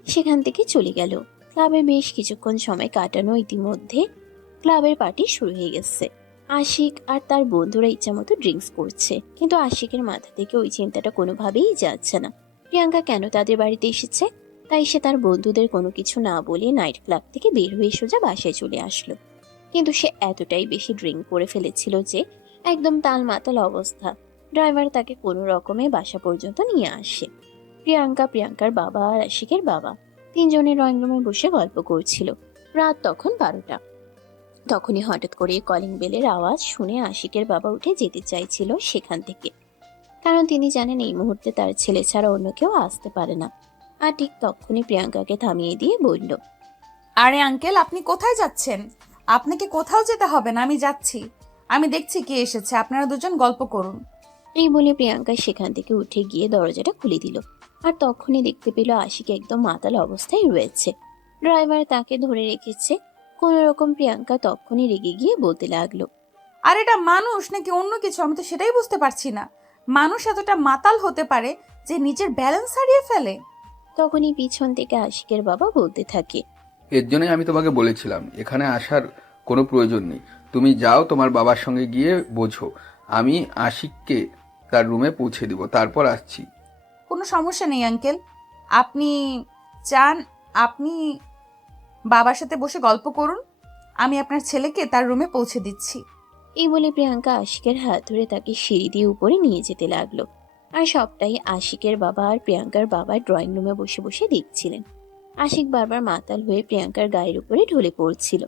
সেখান থেকে চলে গেল। ক্লাবে বেশ কিছুক্ষণ সময় কাটানো ইতিমধ্যে ক্লাবের পার্টি শুরু হয়ে গেছে। আশিক আর তার বন্ধুরা ইচ্ছামতো ড্রিঙ্কস করছে, কিন্তু আশিকের মাথা থেকে ওই চিন্তাটা কোনোভাবেই যাচ্ছে না। প্রিয়াঙ্কা কেন তাদের বাড়িতে এসেছে, তাই সে তার বন্ধুদের কোনো কিছু না বলে নাইট ক্লাব থেকে বের হয়ে সোজা বাসায় চলে আসলো। কিন্তু সে এতটাই বেশি ড্রিঙ্ক করে ফেলেছিল যে একদম তাল মাতাল অবস্থা। ড্রাইভার তাকে কোনো রকমে বাসা পর্যন্ত নিয়ে আসে। প্রিয়াঙ্কা, প্রিয়াঙ্কার বাবা আর আশিকের বাবা তিনজনে ড্রয়িং রুমে বসে গল্প করছিল। রাত তখন 12টা। তখনই হঠাৎ করে কলিং বেলের আওয়াজ শুনে আশিকের বাবা উঠে যেতে চাইছিল সেখান থেকে, কারণ তিনি জানেন এই মুহূর্তে তার ছেলে ছাড়া অন্য কেউ আসতে পারে না। আর ঠিক তখনই প্রিয়াঙ্কাকে থামিয়ে দিয়ে বলল, আরে আঙ্কেল, আপনি কোথায় যাচ্ছেন? আপনাকে কোথাও যেতে হবে না, আমি যাচ্ছি। আমি দেখছি কে এসেছে, আপনারা দুজন গল্প করুন। এই বলে প্রিয়াঙ্কা সেখান থেকে উঠে গিয়ে দরজাটা খুলে দিল। আর তখনই দেখতে পেল আশিক একদম মাতাল অবস্থায় রয়েছে। ড্রাইভার তাকে ধরে রেখেছে। কোন রকম প্রিয়াঙ্কা তখনই রেগে গিয়ে বলতে লাগলো, আর এটা মানুষ নাকি অন্য কিছু, আমি তো সেটাই বুঝতে পারছি না। মানুষ এতটা মাতাল হতে পারে যে নিজের ব্যালেন্স হারিয়ে ফেলে? তখনই পিছন থেকে আশিকের বাবা বলতে থাকে, এর জন্যই আমি তোমাকে বলেছিলাম এখানে আসার কোনো প্রয়োজন নেই। তুমি যাও তোমার বাবার সঙ্গে গিয়ে বোঝো। আমি আশিককে তার রুমে পৌঁছে দিব, তারপর আসছি। কোনো সমস্যা নেই আঙ্কেল, আপনি চান আপনি বাবার সাথে বসে গল্প করুন, আমি আপনার ছেলেকে তার রুমে পৌঁছে দিচ্ছি। এই বলে প্রিয়াঙ্কা আশিকের হাত ধরে তাকে সিঁড়ি দিয়ে উপরে নিয়ে যেতে লাগলো। আর সবটাই আশিকের বাবা আর প্রিয়াঙ্কার বাবা ড্রয়িং রুমে বসে বসে দেখছিলেন। আশিক বারবার মাতাল হয়ে প্রিয়াঙ্কার গায়ের উপরে ঢলে পড়ছিল,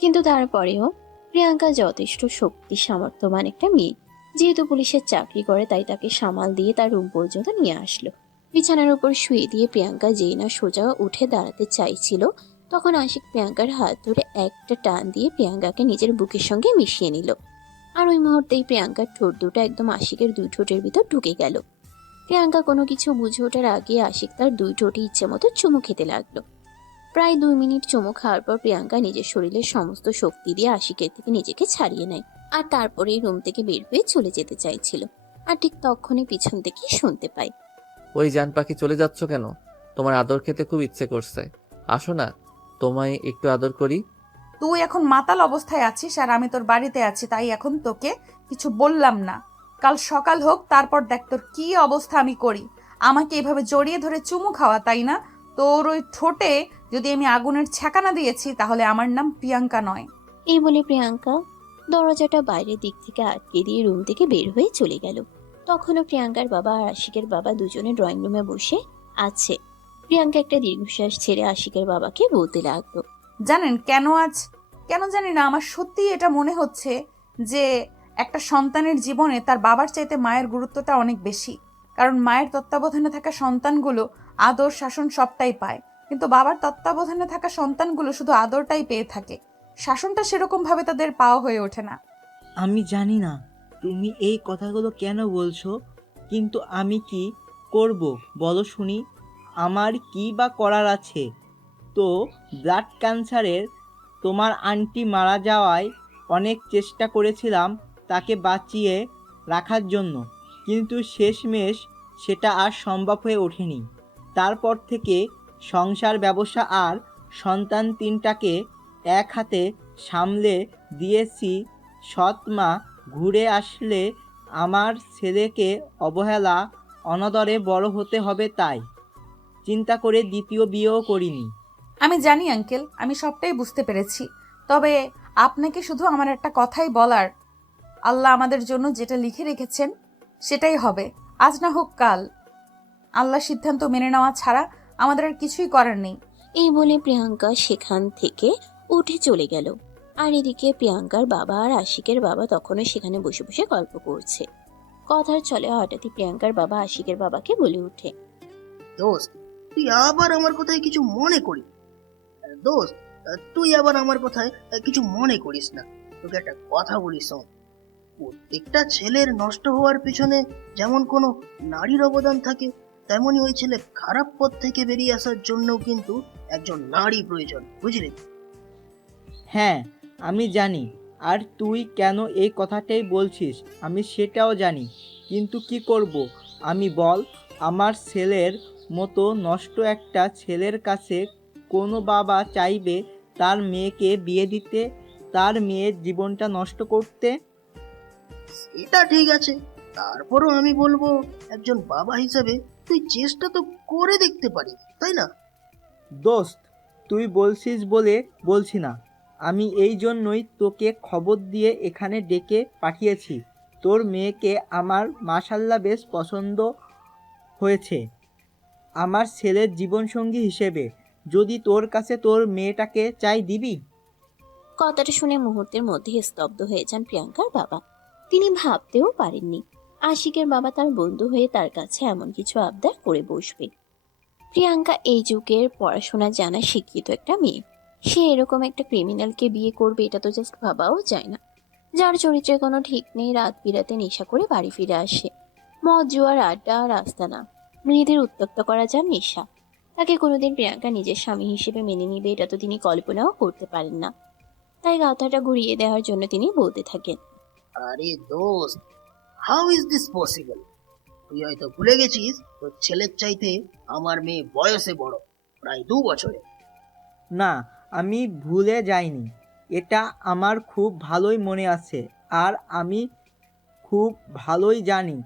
কিন্তু তারপরেও প্রিয়াঙ্কা যথেষ্ট শক্তি সামর্থ্যবান একটা মেয়ে। যেহেতু পুলিশের চাকরি করে, তাই তাকে সামাল দিয়ে তার রুম পর্যন্ত নিয়ে আসলো। বিছানার উপর শুয়ে দিয়ে প্রিয়াঙ্কা যেই না সোজা উঠে দাঁড়াতে চাইছিল, তখন আশিক প্রিয়াঙ্কার হাত ধরে একটা টান দিয়ে প্রিয়াঙ্কাকে নিজের বুকের সঙ্গে মিশিয়ে নিল। আর ওই মুহূর্তেই প্রিয়াঙ্কার ঠোঁট দুটো একদম আশিকের দুই ঠোঁটের ভিতর ঢুকে গেল। প্রিয়াঙ্কা কোনো কিছু বুঝে ওঠার আগে আশিক তার দুই ঠোঁটে ইচ্ছে মতো চুমু খেতে লাগলো। প্রায় 2 মিনিট চুমু খাওয়ার পর প্রিয়াঙ্কা নিজের শরীরের সমস্ত শক্তি দিয়ে আশিকের থেকে নিজেকে ছাড়িয়ে নেয়। আর তারপরে রুম থেকে বের হয়ে চলে যেতে চাইছিল। আর ঠিক তখনই পিছন থেকে শুনতে পায়, ওই জান পাখি, চলে যাচ্ছ কেন? তোমার আদর খেতে খুব ইচ্ছে করছে, আসো না, তোমায় একটু আদর করি। তুই এখন মাতাল অবস্থায় আছিস আর আমি তোর বাড়িতে আছি, তাই এখন তোকে কিছু বললাম না। কাল সকাল হোক, তারপর দেখ তোর কি অবস্থা আমি করি। আমাকে এভাবে জড়িয়ে ধরে চুমু খাওয়া, তাই না? তোর ওই ঠোঁটে যদি আমি আগুনের ছ্যাঁকানা দিয়েছি, তাহলে আমার নাম প্রিয়াঙ্কা নয়। এই বলে প্রিয়াঙ্কা দরজাটা বাইরের দিক থেকে আটকে দিয়ে রুম থেকে বের হয়ে চলে গেল। তখনও প্রিয়াঙ্কার বাবা আর আশিকের বাবা দুজনে ড্রয়িং রুমে বসে আছে। প্রিয়াঙ্কা একটা দীর্ঘশ্বাস ছেড়ে আশিকের বাবাকে বলতে লাগলো, জানেন কেন জানি না, আমার সত্যি এটা মনে হচ্ছে যে একটা সন্তানের জীবনে তার বাবার চাইতে মায়ের গুরুত্বটা অনেক বেশি। কারণ মায়ের তত্ত্বাবধানে থাকা সন্তানগুলো আদর শাসন সবটাই পায়, কিন্তু বাবার তত্ত্বাবধানে থাকা সন্তানগুলো শুধু আদরটাই পেয়ে থাকে, শাসনটা সেরকম ভাবে তাদের পাওয়া হয়ে ওঠে না। আমি জানি না তুমি এই কথাগুলো কেন বলছো, কিন্তু আমি কি করব বলো শুনি? আমার কি বা করার আছে? তো ব্লাড ক্যান্সারের তোমার আন্টি মারা যাওয়ায় অনেক চেষ্টা করেছিলাম তাকে বাঁচিয়ে রাখার জন্য, কিন্তু শেষমেশ সেটা আর সম্ভব হয়ে ওঠেনি। তারপর থেকে সংসার, ব্যবসা আর সন্তান তিনটাকে এক হাতে সামলে দিয়েছি। সৎ মা ঘুরে আসলে আমার ছেলেকে অবহেলা অনাদরে বড় হতে হবে, তাই চিন্তা করে দ্বিতীয় বিয়েও করিনি। আমি জানি আঙ্কেল, আমি সবটাই বুঝতে পেরেছি। তবে আপনাকে শুধু আমার একটা কথাই বলার, আল্লাহ আমাদের জন্য যেটা লিখে রেখেছেন সেটাই হবে, আজ না হোক কাল। আল্লাহ সিদ্ধান্ত মেনে নেওয়া ছাড়া আমাদের আর কিছুই করার নেই। এই বলে প্রিয়াঙ্কা সেখান থেকে উঠে চলে গেল। আর এদিকে প্রিয়াঙ্কার বাবা আর আশিকের বাবা তখনও সেখানে বসে বসে গল্প করছে। কথার চলে হঠাৎই প্রিয়াঙ্কার বাবা আশিকের বাবাকে বলে ওঠে, দোস্ত, তুই আবার আমার কথায় কিছু মনে করিস দোস্ত, তুই আবার আমার কথায় কিছু মনে করিস না। তোকে একটা কথা বলিস, শোন। প্রত্যেকটা ছেলের নষ্ট হওয়ার পিছনে যেমন কোনো নারীর অবদান থাকে, তেমনি ওই ছেলে খারাপ পথ থেকে বেরিয়ে আসার জন্যও কিন্তু একজন নারী প্রয়োজন, বুঝলি? হ্যাঁ, আমি জানি। আর তুই কেন এই কথাটাই বলছিস আমি সেটাও জানি, কিন্তু কি করব আমি বল? আমার ছেলের মতো নষ্ট একটা ছেলের কাছে কোনো বাবা চাইবে তার মেয়েকে বিয়ে দিতে, তার মেয়ের জীবনটা নষ্ট করতে? এটা ঠিক আছে, তারপরও আমি বলবো একজন বাবা হিসাবে তুই চেষ্টা তো করে দেখতে পারিস, তাই না? দোস্ত, তুই বলছিস বলে বলছি না, আমি এই জন্যই তোকে খবর দিয়ে এখানে ডেকে পাঠিয়েছি। তোর মেয়েকে আমার মাশাল্লাহ বেশ পছন্দ হয়েছে আমার ছেলের জীবনসঙ্গী হিসেবে। যদি তোর কাছে তোর মেয়েটাকে চাই, দিবি? কথাটা শুনে মুহূর্তের মধ্যে স্তব্ধ হয়ে যান প্রিয়াঙ্কার বাবা। তিনি ভাবতেও পারেননি আশিকের বাবা তার বন্ধু হয়ে তার কাছে এমন কিছু আবদার করে বসবে। প্রিয়াঙ্কা এই যুগের পড়াশোনা জানা শিক্ষিত একটা মেয়ে, সে এরকম একটা ক্রিমিনালকে বিয়ে করবে এটা তো জাস্ট ভাবাও যায় না। যার চরিত্রের কোনো ঠিক নেই, রাত বিরাতে নেশা করে বাড়ি ফিরে আসে, মদ জুয়ার আড্ডা আর আস্তানা, মেয়েদের উত্ত্যক্ত করা যার নেশা। তাকে কোনোদিন প্রিয়াঙ্কা নিজের স্বামী হিসেবে মেনে নিবে এটা তো তিনি কল্পনাও করতে পারেন না। তাই গাথাটা ঘুরিয়ে দেওয়ার জন্য তিনি বলতে থাকেন, আরে দোস্ত, হাউ ইজ দিস পসিবল? তুই হয়তো ভুলে গেছিস তোর ছেলের চাইতে আমার মেয়ে বয়সে বড়, প্রায় 2 বছরে। না, আমি ভুলে যাইনি, এটা আমার খুব ভালোই মনে আছে। আর আমি খুব ভালোই জানি,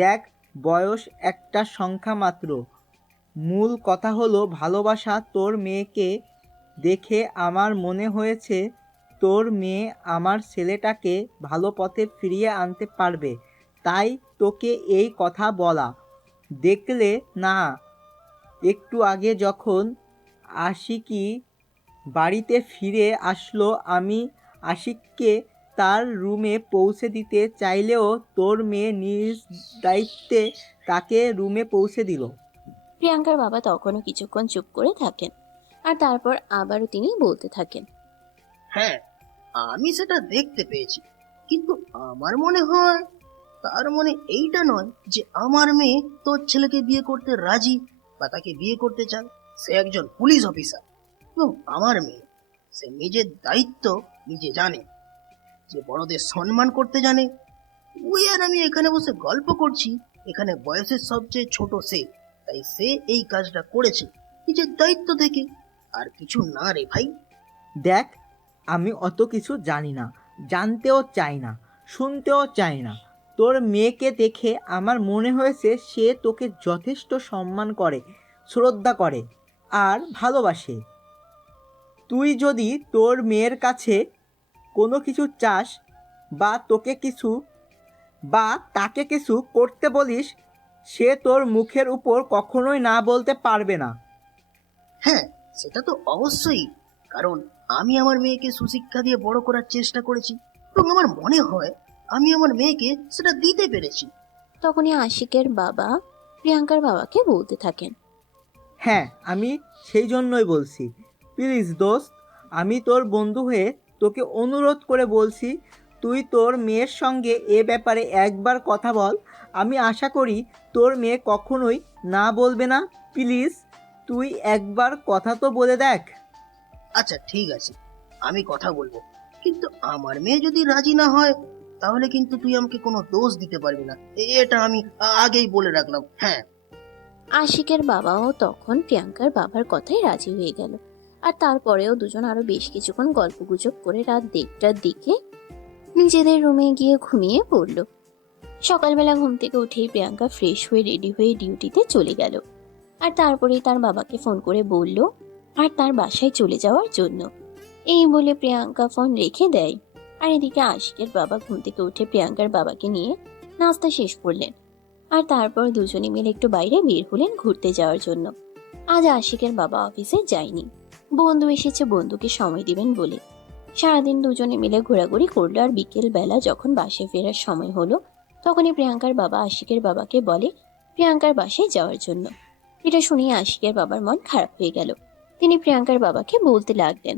দেখ, বয়স একটা সংখ্যা মাত্র। মূল কথা হলো ভালোবাসা। তোর মেয়েকে দেখে আমার মনে হয়েছে তোর মেয়ে আমার ছেলেটাকে ভালো পথে ফিরিয়ে আনতে পারবে, তাই তোকে এই কথা বলা। দেখলে না, একটু আগে যখন আশিকি বাড়িতে ফিরে আসলো, আমি আশিককে তার রুমে পৌঁছে দিতে চাইলেও তোর মেয়ে নিজ দায়িত্বে তাকে রুমে পৌঁছে দিল। প্রিয়াঙ্কার বাবা তখনও কিছুক্ষণ চুপ করে থাকেন, আর তারপর আবারও তিনি বলতে থাকেন, হ্যাঁ, আমি সেটা দেখতে পেয়েছি, কিন্তু আমার মনে হয় তার মনে এইটা নয় যে আমার মেয়ে তোর ছেলেকে বিয়ে করতে রাজি বা তাকে বিয়ে করতে চায়। সে একজন পুলিশ অফিসার এবং আমার মেয়ে, সে নিজের দায়িত্ব নিজে জানে, যে বড়দের সম্মান করতে জানে। ওই আর আমি এখানে বসে গল্প করছি, এখানে বয়সের সবচেয়ে ছোট সে, তাই সে এই কাজটা করেছে নিজের দায়িত্ব থেকে, আর কিছু না রে ভাই। দেখ, আমি অত কিছু জানি না, জানতেও চাই না, শুনতেও চাই না। তোর মেয়েকে দেখে আমার মনে হয়েছে সে তোকে যথেষ্ট সম্মান করে, শ্রদ্ধা করে আর ভালোবাসে। তুই যদি তোর মেয়ের কাছে কোনো কিছু চাস বা তোকে কিছু বা তাকে কিছু করতে বলিস, সে তোর মুখের উপর কখনোই না বলতে পারবে না। হ্যাঁ, সেটা তো অবশ্যই, কারণ আমি আমার মেয়েকে সুশিক্ষা দিয়ে বড় করার চেষ্টা করেছি এবং আমার মনে হয় আমি আমার মেয়েকে সেটা দিতে পেরেছি। তখনই আশিকের বাবা প্রিয়াঙ্কার বাবাকে বলতে থাকেন, হ্যাঁ, আমি সেই জন্যই বলছি। প্লিজ দোস্ত, আমি তোর বন্ধু হয়ে তোকে অনুরোধ করে বলছি, তুই তোর মেয়ের সঙ্গে এ ব্যাপারে একবার কথা বল। আমি আশা করি তোর মেয়ে কখনোই না বলবে না। প্লিজ তুই একবার কথা তো বলে দেখ। আচ্ছা ঠিক আছে, আমি কথা বলবো, কিন্তু আমার মেয়ে যদি রাজি না হয় তাহলে কিন্তু তুই আমাকে কোনো দোষ দিতে পারবি না, এটা আমি আগেই বলে রাখলাম। হ্যাঁ, আশিকের বাবাও তখন প্রিয়াঙ্কার বাবার কথায় রাজি হয়ে গেল। আর তারপরেও দুজন আরো বেশ কিছুক্ষণ গল্পগুজব করে রাত 1টার দিকে নিজেদের রুমে গিয়ে ঘুমিয়ে পড়ল। সকালবেলা ঘুম থেকে উঠেই প্রিয়াঙ্কা ফ্রেশ হয়ে রেডি হয়ে ডিউটিতে চলে গেল। আর তারপরেই তার বাবাকে ফোন করে বলল আর তার বাসায় চলে যাওয়ার জন্য। এই বলে প্রিয়াঙ্কা ফোন রেখে দেয়। আর এদিকে আশিকের বাবা ঘুম থেকে উঠে প্রিয়াঙ্কার বাবাকে নিয়ে নাস্তা শেষ করলেন। আর তারপর দুজনে মিলে একটু বাইরে বের হলেন ঘুরতে যাওয়ার জন্য। আজ আশিকের বাবা অফিসে যায়নি, বন্ধু এসেছে বন্ধুকে সময় দিবেন বলে। সারাদিন দুজনে মিলে ঘোরাঘুরি করলো। আর বিকেল বেলা যখন বাসায় ফেরার সময় হলো তখনই প্রিয়াঙ্কার বাবা আশিকের বাবাকে বলে প্রিয়াঙ্কার বাসায় যাওয়ার জন্য। এটা শুনে আশিকের বাবার মন খারাপ হয়ে গেল। তিনি প্রিয়াঙ্কার বাবাকে বলতে লাগলেন,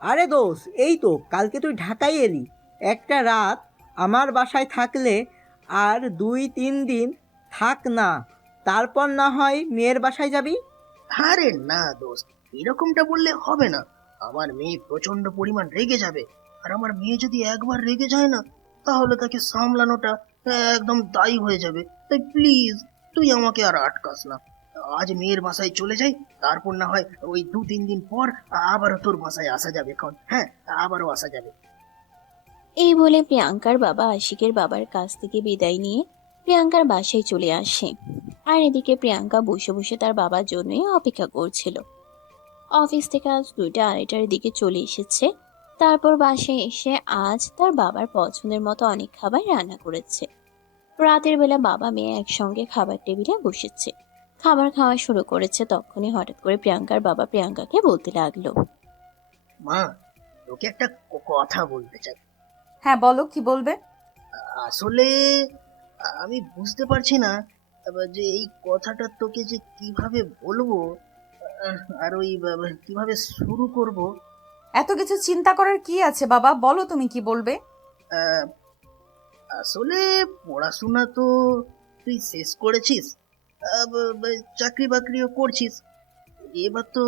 আরে দোষ, এই তো কালকে তুই ঢাকায় এলি, একটা রাত আমার বাসায় থাকলে আর 2-3 দিন থাক না, তারপর না হয় মেয়ের বাসায় যাবি। আরে না দোস্ত, এরকমটা বললে হবে না। আমার মেয়ে প্রচন্ড পরিমাণ রেগে যাবে, আর আমার মেয়ে যদি একবার রেগে যায় না তাহলে তাকে সামলানোটা একদম দায়ী হয়ে যাবে। তাই প্লিজ তুই আমাকে আর আটকাস না। আজ মেয়ের বাসায় চলে যাই, তারপর না হয় ওই 2-3 দিন পর আবারও তোর বাসায় আসা যাবে। এখন হ্যাঁ, আবারও আসা যাবে। এই বলে প্রিয়াঙ্কার বাবা আশিকের বাবার কাছ থেকে বিদায় নিয়ে প্রিয়াঙ্কার বাসায় চলে আসে। আর এদিকে প্রিয়াঙ্কা বসে বসে তার বাবার জন্যই অপেক্ষা করছিল। অফিস থেকে আজ 2টা-2:30টার দিকে চলে এসেছে। তারপর বাসায় এসে আজ তার বাবার পছন্দের মতো অনেক খাবার রান্না করেছে। রাতের বেলা বাবা মেয়ে একসঙ্গে খাবার টেবিলে বসেছে, খাবার খাওয়া শুরু করেছে। তখনই হঠাৎ করে প্রিয়াঙ্কার বাবা প্রিয়াঙ্কাকে বলতে লাগলো, মা, তোকে একটা কথা বলতে চাই। হ্যাঁ বলো, কি বলবে? আসলে আমি বুঝতে পারছি না যে এই কথাটা তোকে যে কিভাবে বলবো, আর ওই কিভাবে শুরু করব। এত কিছু চিন্তা করার কি আছে বাবা, বলো তুমি কি বলবে। আহ, আসলে পড়াশোনা তো তুই শেষ করেছিস, চাকরি বাকরিও করছিস। এবার তো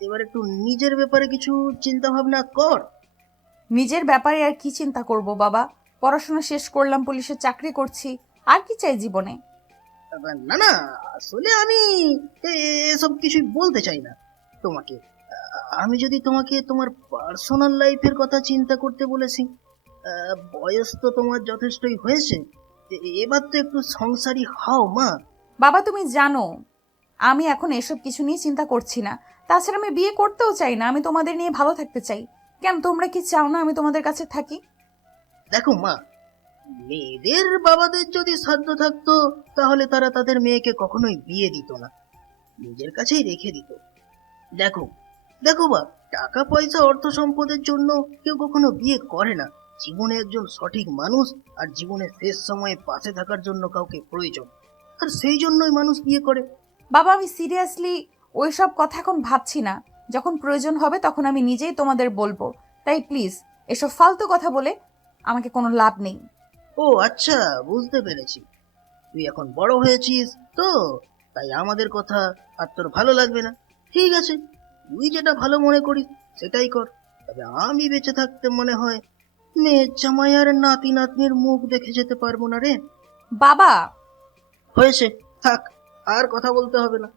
এবার একটু নিজের ব্যাপারে কিছু চিন্তা ভাবনা কর। নিজের ব্যাপারে আর কি চিন্তা করব বাবা, পড়াশোনা শেষ করলাম, পুলিশের চাকরি করছি, আর কি চাই জীবনে। না না, আসলে আমি এসব কিছুই বলতে চাই না তোমাকে। আমি যদি তোমাকে তোমার পার্সোনাল লাইফের কথা চিন্তা করতে বলেছি, বয়স তো তোমার যথেষ্টই হয়েছে, এবার তো একটু সংসারী হও মা। বাবা তুমি জানো আমি এখন এসব কিছু নিয়ে চিন্তা করছি না। তাছাড়া আমি বিয়ে করতেও চাই না, আমি তোমাদের নিয়ে ভালো থাকতে চাই। কেন তোমরা কি চাও না আমি তোমাদের কাছে থাকি? দেখো মা, মেয়েদের বাবাদের যদি সাধ্য থাকতো তাহলে তারা তাদের মেয়েকে কখনোই বিয়ে দিত না, নিজের কাছেই রেখে দিত। দেখো দেখো বা, টাকা পয়সা অর্থ সম্পদের জন্য কেউ কখনো বিয়ে করে না। জীবনে একজন সঠিক মানুষ আর জীবনের শেষ সময়ে পাশে থাকার জন্য কাউকে প্রয়োজন, আর সেই জন্যই মানুষ বিয়ে করে। বাবা আমি সিরিয়াসলি ওইসব কথা এখন ভাবছি না, যখন প্রয়োজন হবে তখন আমি নিজেই তোমাদের বলবো। তাই প্লিজ এসব ফালতু কথা বলে আমাকে কোনো লাভ নেই। ও আচ্ছা, বুঝতে পেরেছি। তুই এখন বড় হয়েছিস তো, তাই আমাদের কথা আর তোর ভালো লাগবে না। ঠিক আছে, তুই যেটা ভালো মনে করিস সেটাই কর। তবে আমি বেঁচে থাকতে মনে হয় মেয়ের জামাই আর নাতি নাতনির মুখ দেখে যেতে পারবো না রে। বাবা হয়েছে, থাক, আর কথা বলতে হবে না।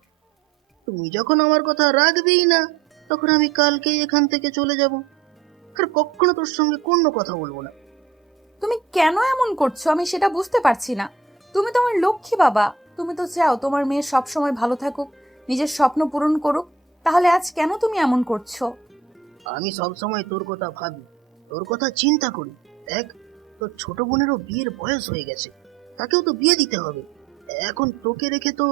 তুমি যখন আমার কথা রাখবেই না তখন আমি কালকেই এখান থেকে চলে যাব, আর কখনো তোর সঙ্গে কোনো কথা বলবো না। তুমি কেন এমন করছো আমি সেটা বুঝতে পারছি না। তুমি তো আমার লক্ষ্মী বাবা, তুমি তো চাও তোমার মেয়ে সব সময় ভালো থাকুক, নিজের স্বপ্ন পূরণ করুক। তাহলে আজ কেন তুমি এমন করছো? আমি সব সময় তোর কথা ভাবি, তোর কথা চিন্তা করি। দেখ, তোর ছোট বোনেরও বিয়ের বয়স হয়ে গেছে, তাকেও তো বিয়ে দিতে হবে। এখন তোকে রেখে তো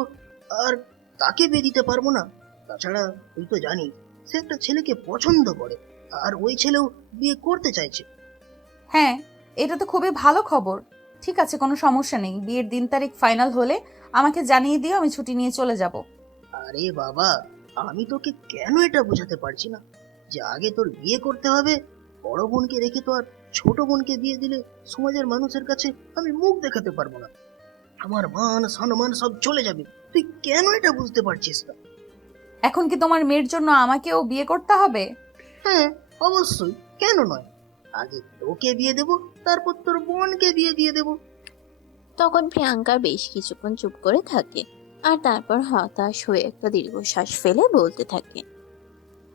আর তাকে বিয়ে দিতে পারবো না। তাছাড়া তুই তো জানিস সে একটা ছেলেকে পছন্দ করে, আর ওই ছেলেও বিয়ে করতে চাইছে। হ্যাঁ, এটা তো খুবই ভালো খবর। ঠিক আছে, কোনো সমস্যা নেই, বিয়ের দিন তারিখ ফাইনাল হলে আমাকে জানিয়ে দিও, আমি ছুটি নিয়ে চলে যাব। আরে বাবা, আমি তোকে কেন এটা বোঝাতে পারছি না যে আগে তোর বিয়ে করতে হবে। বড় বোনকে রেখে তো আর ছোট বোনকে বিয়ে দিলে সমাজের মানুষের কাছে আমি মুখ দেখাতে পারবো না, আমার মান সম্মান সব চলে যাবে। তুই কেন এটা বুঝতে পারছিস না? এখন কি তোমার মেয়ের জন্য আমাকেও বিয়ে করতে হবে? হ্যাঁ, অবশ্যই, কেন নয়? আগে তোকে বিয়ে দেব, তারপর তোর বোনকে বিয়ে দিয়ে দেব। তখন প্রিয়াঙ্কা বেশ কিছুক্ষণ চুপ করে থাকে, আর তারপর হতাশ হয়ে একটা দীর্ঘশ্বাস ফেলে বলতে থাকে।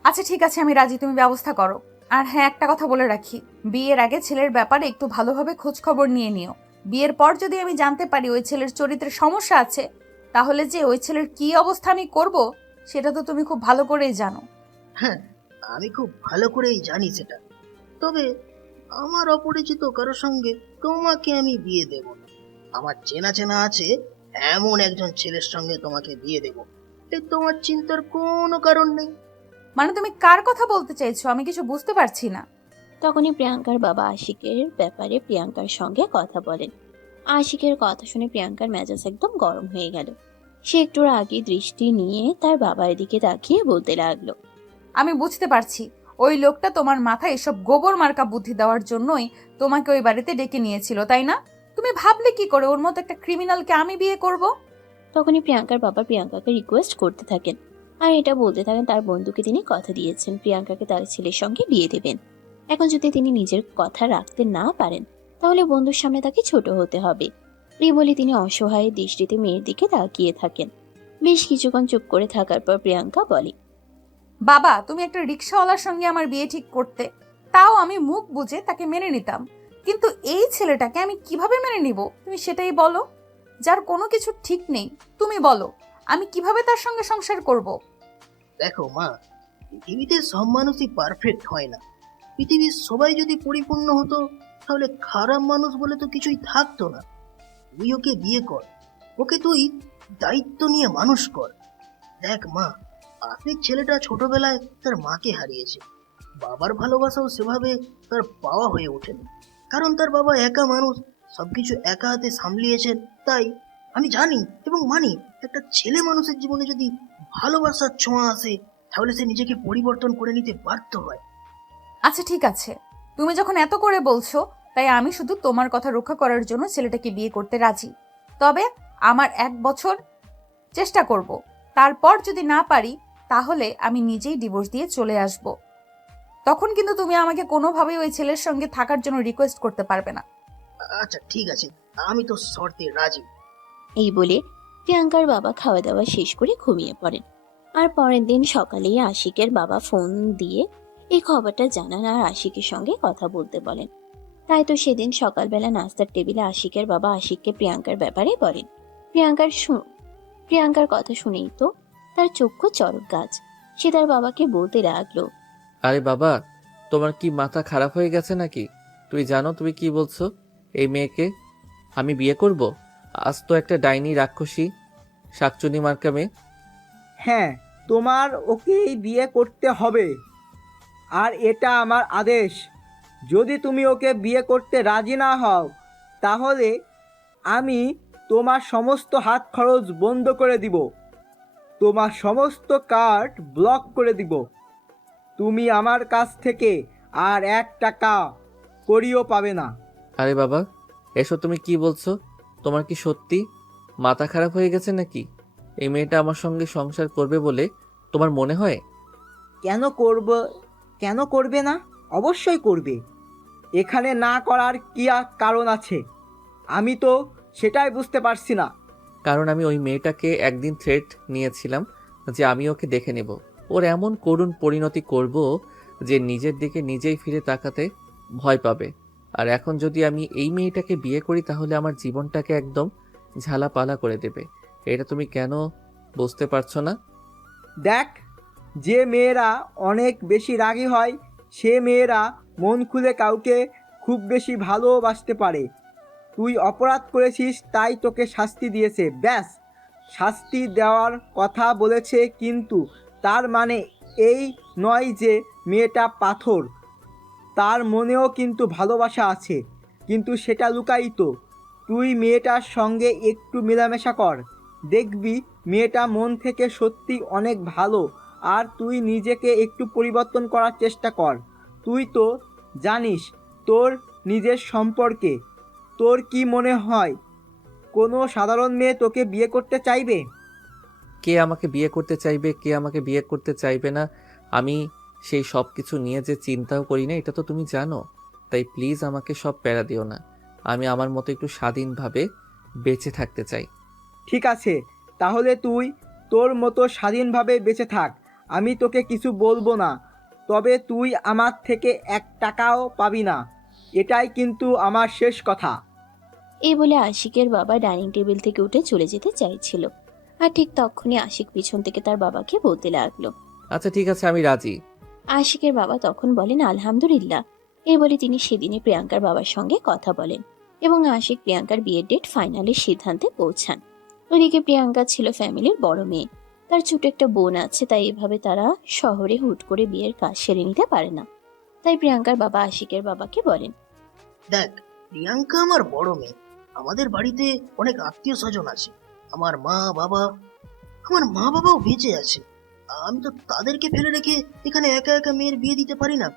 আচ্ছা ঠিক আছে, আমি রাজি, তুমি ব্যবস্থা করো। আর হ্যাঁ, একটা কথা বলে রাখি, বিয়ের আগে ছেলের ব্যাপারে একটু ভালোভাবে খোঁজ খবর নিয়ে নিও। বিয়ের পর যদি আমি জানতে পারি ওই ছেলের চরিত্রের সমস্যা আছে, তাহলে যে ওই ছেলের কি অবস্থা আমি করব সেটা তো তুমি খুব ভালো করেই জানো। হ্যাঁ, আমি খুব ভালো করেই জানি সেটা। তবে আমার অপরিচিত কারোর সঙ্গে তোমাকে আমি বিয়ে দেব না। আমার চেনা চেনা আছে এমন একজন ছেলের সঙ্গে তোমাকে বিয়ে দেব। তোমার চিন্তার কোনো কারণ নেই। মানে তুমি কার কথা বলতে চাইছো? আমি কিছু বুঝতে পারছি না। তখনই প্রিয়াঙ্কার বাবা আশিকের ব্যাপারে প্রিয়াঙ্কার সঙ্গে কথা বলেন। আশিকের কথা শুনে প্রিয়াঙ্কার মেজাজ একদম গরম হয়ে গেল। সে একটু রাগী দৃষ্টি নিয়ে তার বাবার দিকে তাকিয়ে বলতে লাগলো। আমি বুঝতে পারছি, ওই লোকটা তোমার মাথায় এসব গোবর মার্কা বুদ্ধি দেওয়ার জন্যই তোমাকে ওই বাড়িতে ডেকে নিয়েছিল, তাই না? তুমি ভাবলে কি করে ওর মতো একটা ক্রিমিনালকে আমি বিয়ে করব? তখনই প্রিয়াঙ্কার বাবা প্রিয়াঙ্কাকে রিকোয়েস্ট করতে থাকেন, আর এটা বলতে থাকেন তার বন্ধুকে তিনি কথা দিয়েছেন প্রিয়াঙ্কাকে তার ছেলের সঙ্গে বিয়ে দেবেন। এখন যদি তিনি নিজের কথা রাখতে না পারেন, তাহলে বন্ধুর সামনে তাকে ছোট হতে হবে। এই বলে তিনি অসহায় দৃষ্টিতে মেয়ের দিকে তাকিয়ে থাকেন। বেশ কিছুক্ষণ চুপ করে থাকার পর প্রিয়াঙ্কা বলে, বাবা, তুমি একটা রিক্সাওয়ালার সঙ্গে আমার বিয়ে ঠিক করতে, তাও আমি মুখ বুজে তাকে মেনে নিতাম। কিন্তু এই ছেলেটাকে আমি কিভাবে মেনে নিব তুমি সেটাই বলো। যার কোনো কিছু ঠিক নেই, তুমি বলো আমি কিভাবে তার সঙ্গে সংসার করব? দেখো মা, পৃথিবীতে সব মানুষই পারফেক্ট হয় না। পৃথিবীর সবাই যদি পরিপূর্ণ হতো, তাহলে খারাপ মানুষ বলে তো কিছুই থাকতো না। তুই ওকে বিয়ে কর, ওকে তুই দায়িত্ব নিয়ে মানুষ কর। দেখ মা, আফিক ছেলেটা ছোটবেলায় তার মাকে হারিয়েছে। বাবার ভালোবাসাও সেভাবে তার পাওয়া হয়ে ওঠেনি, কারণ তার বাবা একা মানুষ, সবকিছু একা হাতে সামলিয়েছেন। তাই আমি জানি এবং মানি, একটা ছেলে মানুষের জীবনে যদি ভালোবাসার ছোঁয়া আসে, তাহলে সে নিজেকে পরিবর্তন করে নিতে বাধ্য হয়। আচ্ছা ঠিক আছে, তুমি যখন এত করে বলছো, তাই আমি শুধু তোমার কথা রক্ষা করার জন্য ছেলেটাকে বিয়ে করতে রাজি। তবে আমার 1 বছর চেষ্টা করব, তারপর যদি না পারি তাহলে আমি নিজেই ডিভোর্স দিয়ে চলে আসব। তখন কিন্তু তুমি আমাকে কোনোভাবেই ওই ছেলের সঙ্গে থাকার জন্য রিকোয়েস্ট করতে পারবে না। আচ্ছা ঠিক আছে, আমি তো শর্তে রাজি। এই বলে প্রিয়াঙ্কার বাবা খাওয়া দাওয়া শেষ করে ঘুমিয়ে পড়েন। আর পরের দিন সকালেই আশিকের বাবা ফোন দিয়ে এই খবরটা জানান আর আশিকের সঙ্গে কথা বলতে বলেন। তাই তো সেদিন সকালবেলা নাস্তার টেবিলে আশিকের বাবা আশিককে প্রিয়াঙ্কার ব্যাপারে বলেন। প্রিয়াঙ্কার কথা শুনেই তো তার চক্ষু চড়ক গাছ। সে তার বাবাকে বলতে লাগলো, আরে বাবা, তোমার কি মাথা খারাপ হয়ে গেছে নাকি? তুই জানো তুমি কি বলছো? এই মেয়েকে আমি বিয়ে করব? আজ তো একটা ডাইনি রাক্ষসী শাকচুনি মার্কা মেয়ে। হ্যাঁ, তোমার ওকেই বিয়ে করতে হবে, আর এটা আমার আদেশ। যদি তুমি ওকে বিয়ে করতে রাজি না হও, তাহলে আমি তোমার সমস্ত হাত খরচ বন্ধ করে দিব, তোমার সমস্ত কার্ড ব্লক করে দিব। তুমি আমার কাছ থেকে আর 1 টাকা করিও পাবে না। আরে বাবা, এসব তুমি কি বলছো? তোমার কি সত্যি মাথা খারাপ হয়ে গেছে নাকি? এই মেয়েটা আমার সঙ্গে সংসার করবে বলে তোমার মনে হয়? কেন করবে না? অবশ্যই করবে। এখানে না করার কি কারণ আছে? আমি তো সেটাই বুঝতে পারছি না। কারণ আমি ওই মেয়েটাকে একদিন থ্রেট নিয়েছিলাম যে আমি ওকে দেখে নেব, ওর এমন করুণ পরিণতি করব যে নিজের দিকে নিজেই ফিরে তাকাতে ভয় পাবে। আর এখন যদি আমি এই মেয়েটাকে বিয়ে করি তাহলে আমার জীবনটাকে একদম ঝালাপালা করে দেবে। এটা তুমি কেন বুঝতে পারছো না? দেখ, যে মেয়েরা অনেক বেশি রাগী হয়, সে মেয়েরা মন খুলে কাউকে খুব বেশি ভালোবাসতে পারে। তুই অপরাধ করেছিস, তাই তোকে শাস্তি দিয়েছে, ব্যাস। শাস্তি দেওয়ার কথা বলেছে, কিন্তু তার মানে এই নয় যে মেয়েটা পাথর। তার মনেও কিন্তু ভালোবাসা আছে, কিন্তু সেটা লুকায়িত। তুই মেয়েটার সঙ্গে একটু মেলামেশা কর, দেখবি মেয়েটা মন থেকে সত্যি অনেক ভালো। আর তুই নিজেকে একটু পরিবর্তন করার চেষ্টা কর। তুই তো জানিস তোর নিজের সম্পর্কে। তোর কি মনে হয় কোনো সাধারণ মেয়ে তোকে বিয়ে করতে চাইবে? কে আমাকে বিয়ে করতে চাইবে, কে আমাকে বিয়ে করতে চাইবে না, আমি সেই সব কিছু নিয়ে যে চিন্তাও করি না, এটা তো তুমি জানো। তাই প্লিজ আমাকে সব প্যারা দিও না। আমি আমার মতো একটু স্বাধীনভাবে বেঁচে থাকতে চাই। ঠিক আছে, তাহলে তুই তোর মতো স্বাধীনভাবে বেঁচে থাক, আমি তোকে কিছু বলবো না। তবে তুই আমার থেকে 1 টাকাও পাবি না, এটাই কিন্তু আমার শেষ কথা। এই বলে আশিকের বাবা ডাইনিং টেবিল থেকে উঠে চলে যেতে চাইছিল, আর ঠিক তখনই আশিক পিছন থেকে তার বাবাকে বলতে লাগলো। আচ্ছা ঠিক আছে, আমি রাজি। আশিকের বাবা তখন বলেন আলহামদুলিল্লাহ। এই বলে তিনি সেদিনে প্রিয়াঙ্কার বাবার সঙ্গে কথা বলেন এবং আশিক প্রিয়াঙ্কার বিয়ের ডেট ফাইনালের সিদ্ধান্তে পৌঁছান। ওদিকে প্রিয়াঙ্কা ছিল ফ্যামিলির বড় মেয়ে, তার ছোট একটা বোন আছে, তাই এভাবে তারা শহরে হুট করে বিয়ের কাজ সেরে নিতে পারে না। তাই প্রিয়াঙ্কার বাবা আশিকের বাবাকে বলেন, দেখ, প্রিয়াঙ্কা আমার বড় মেয়ে। আমাদের বাড়িতে অনেক আত্মীয় স্বজন আছে। আমার মা বাবাও বেঁচে আছে। আমি তো তাদেরকে ফেলে রেখে এখানে একা একা মেয়ের বিয়ে দিতে পারি না।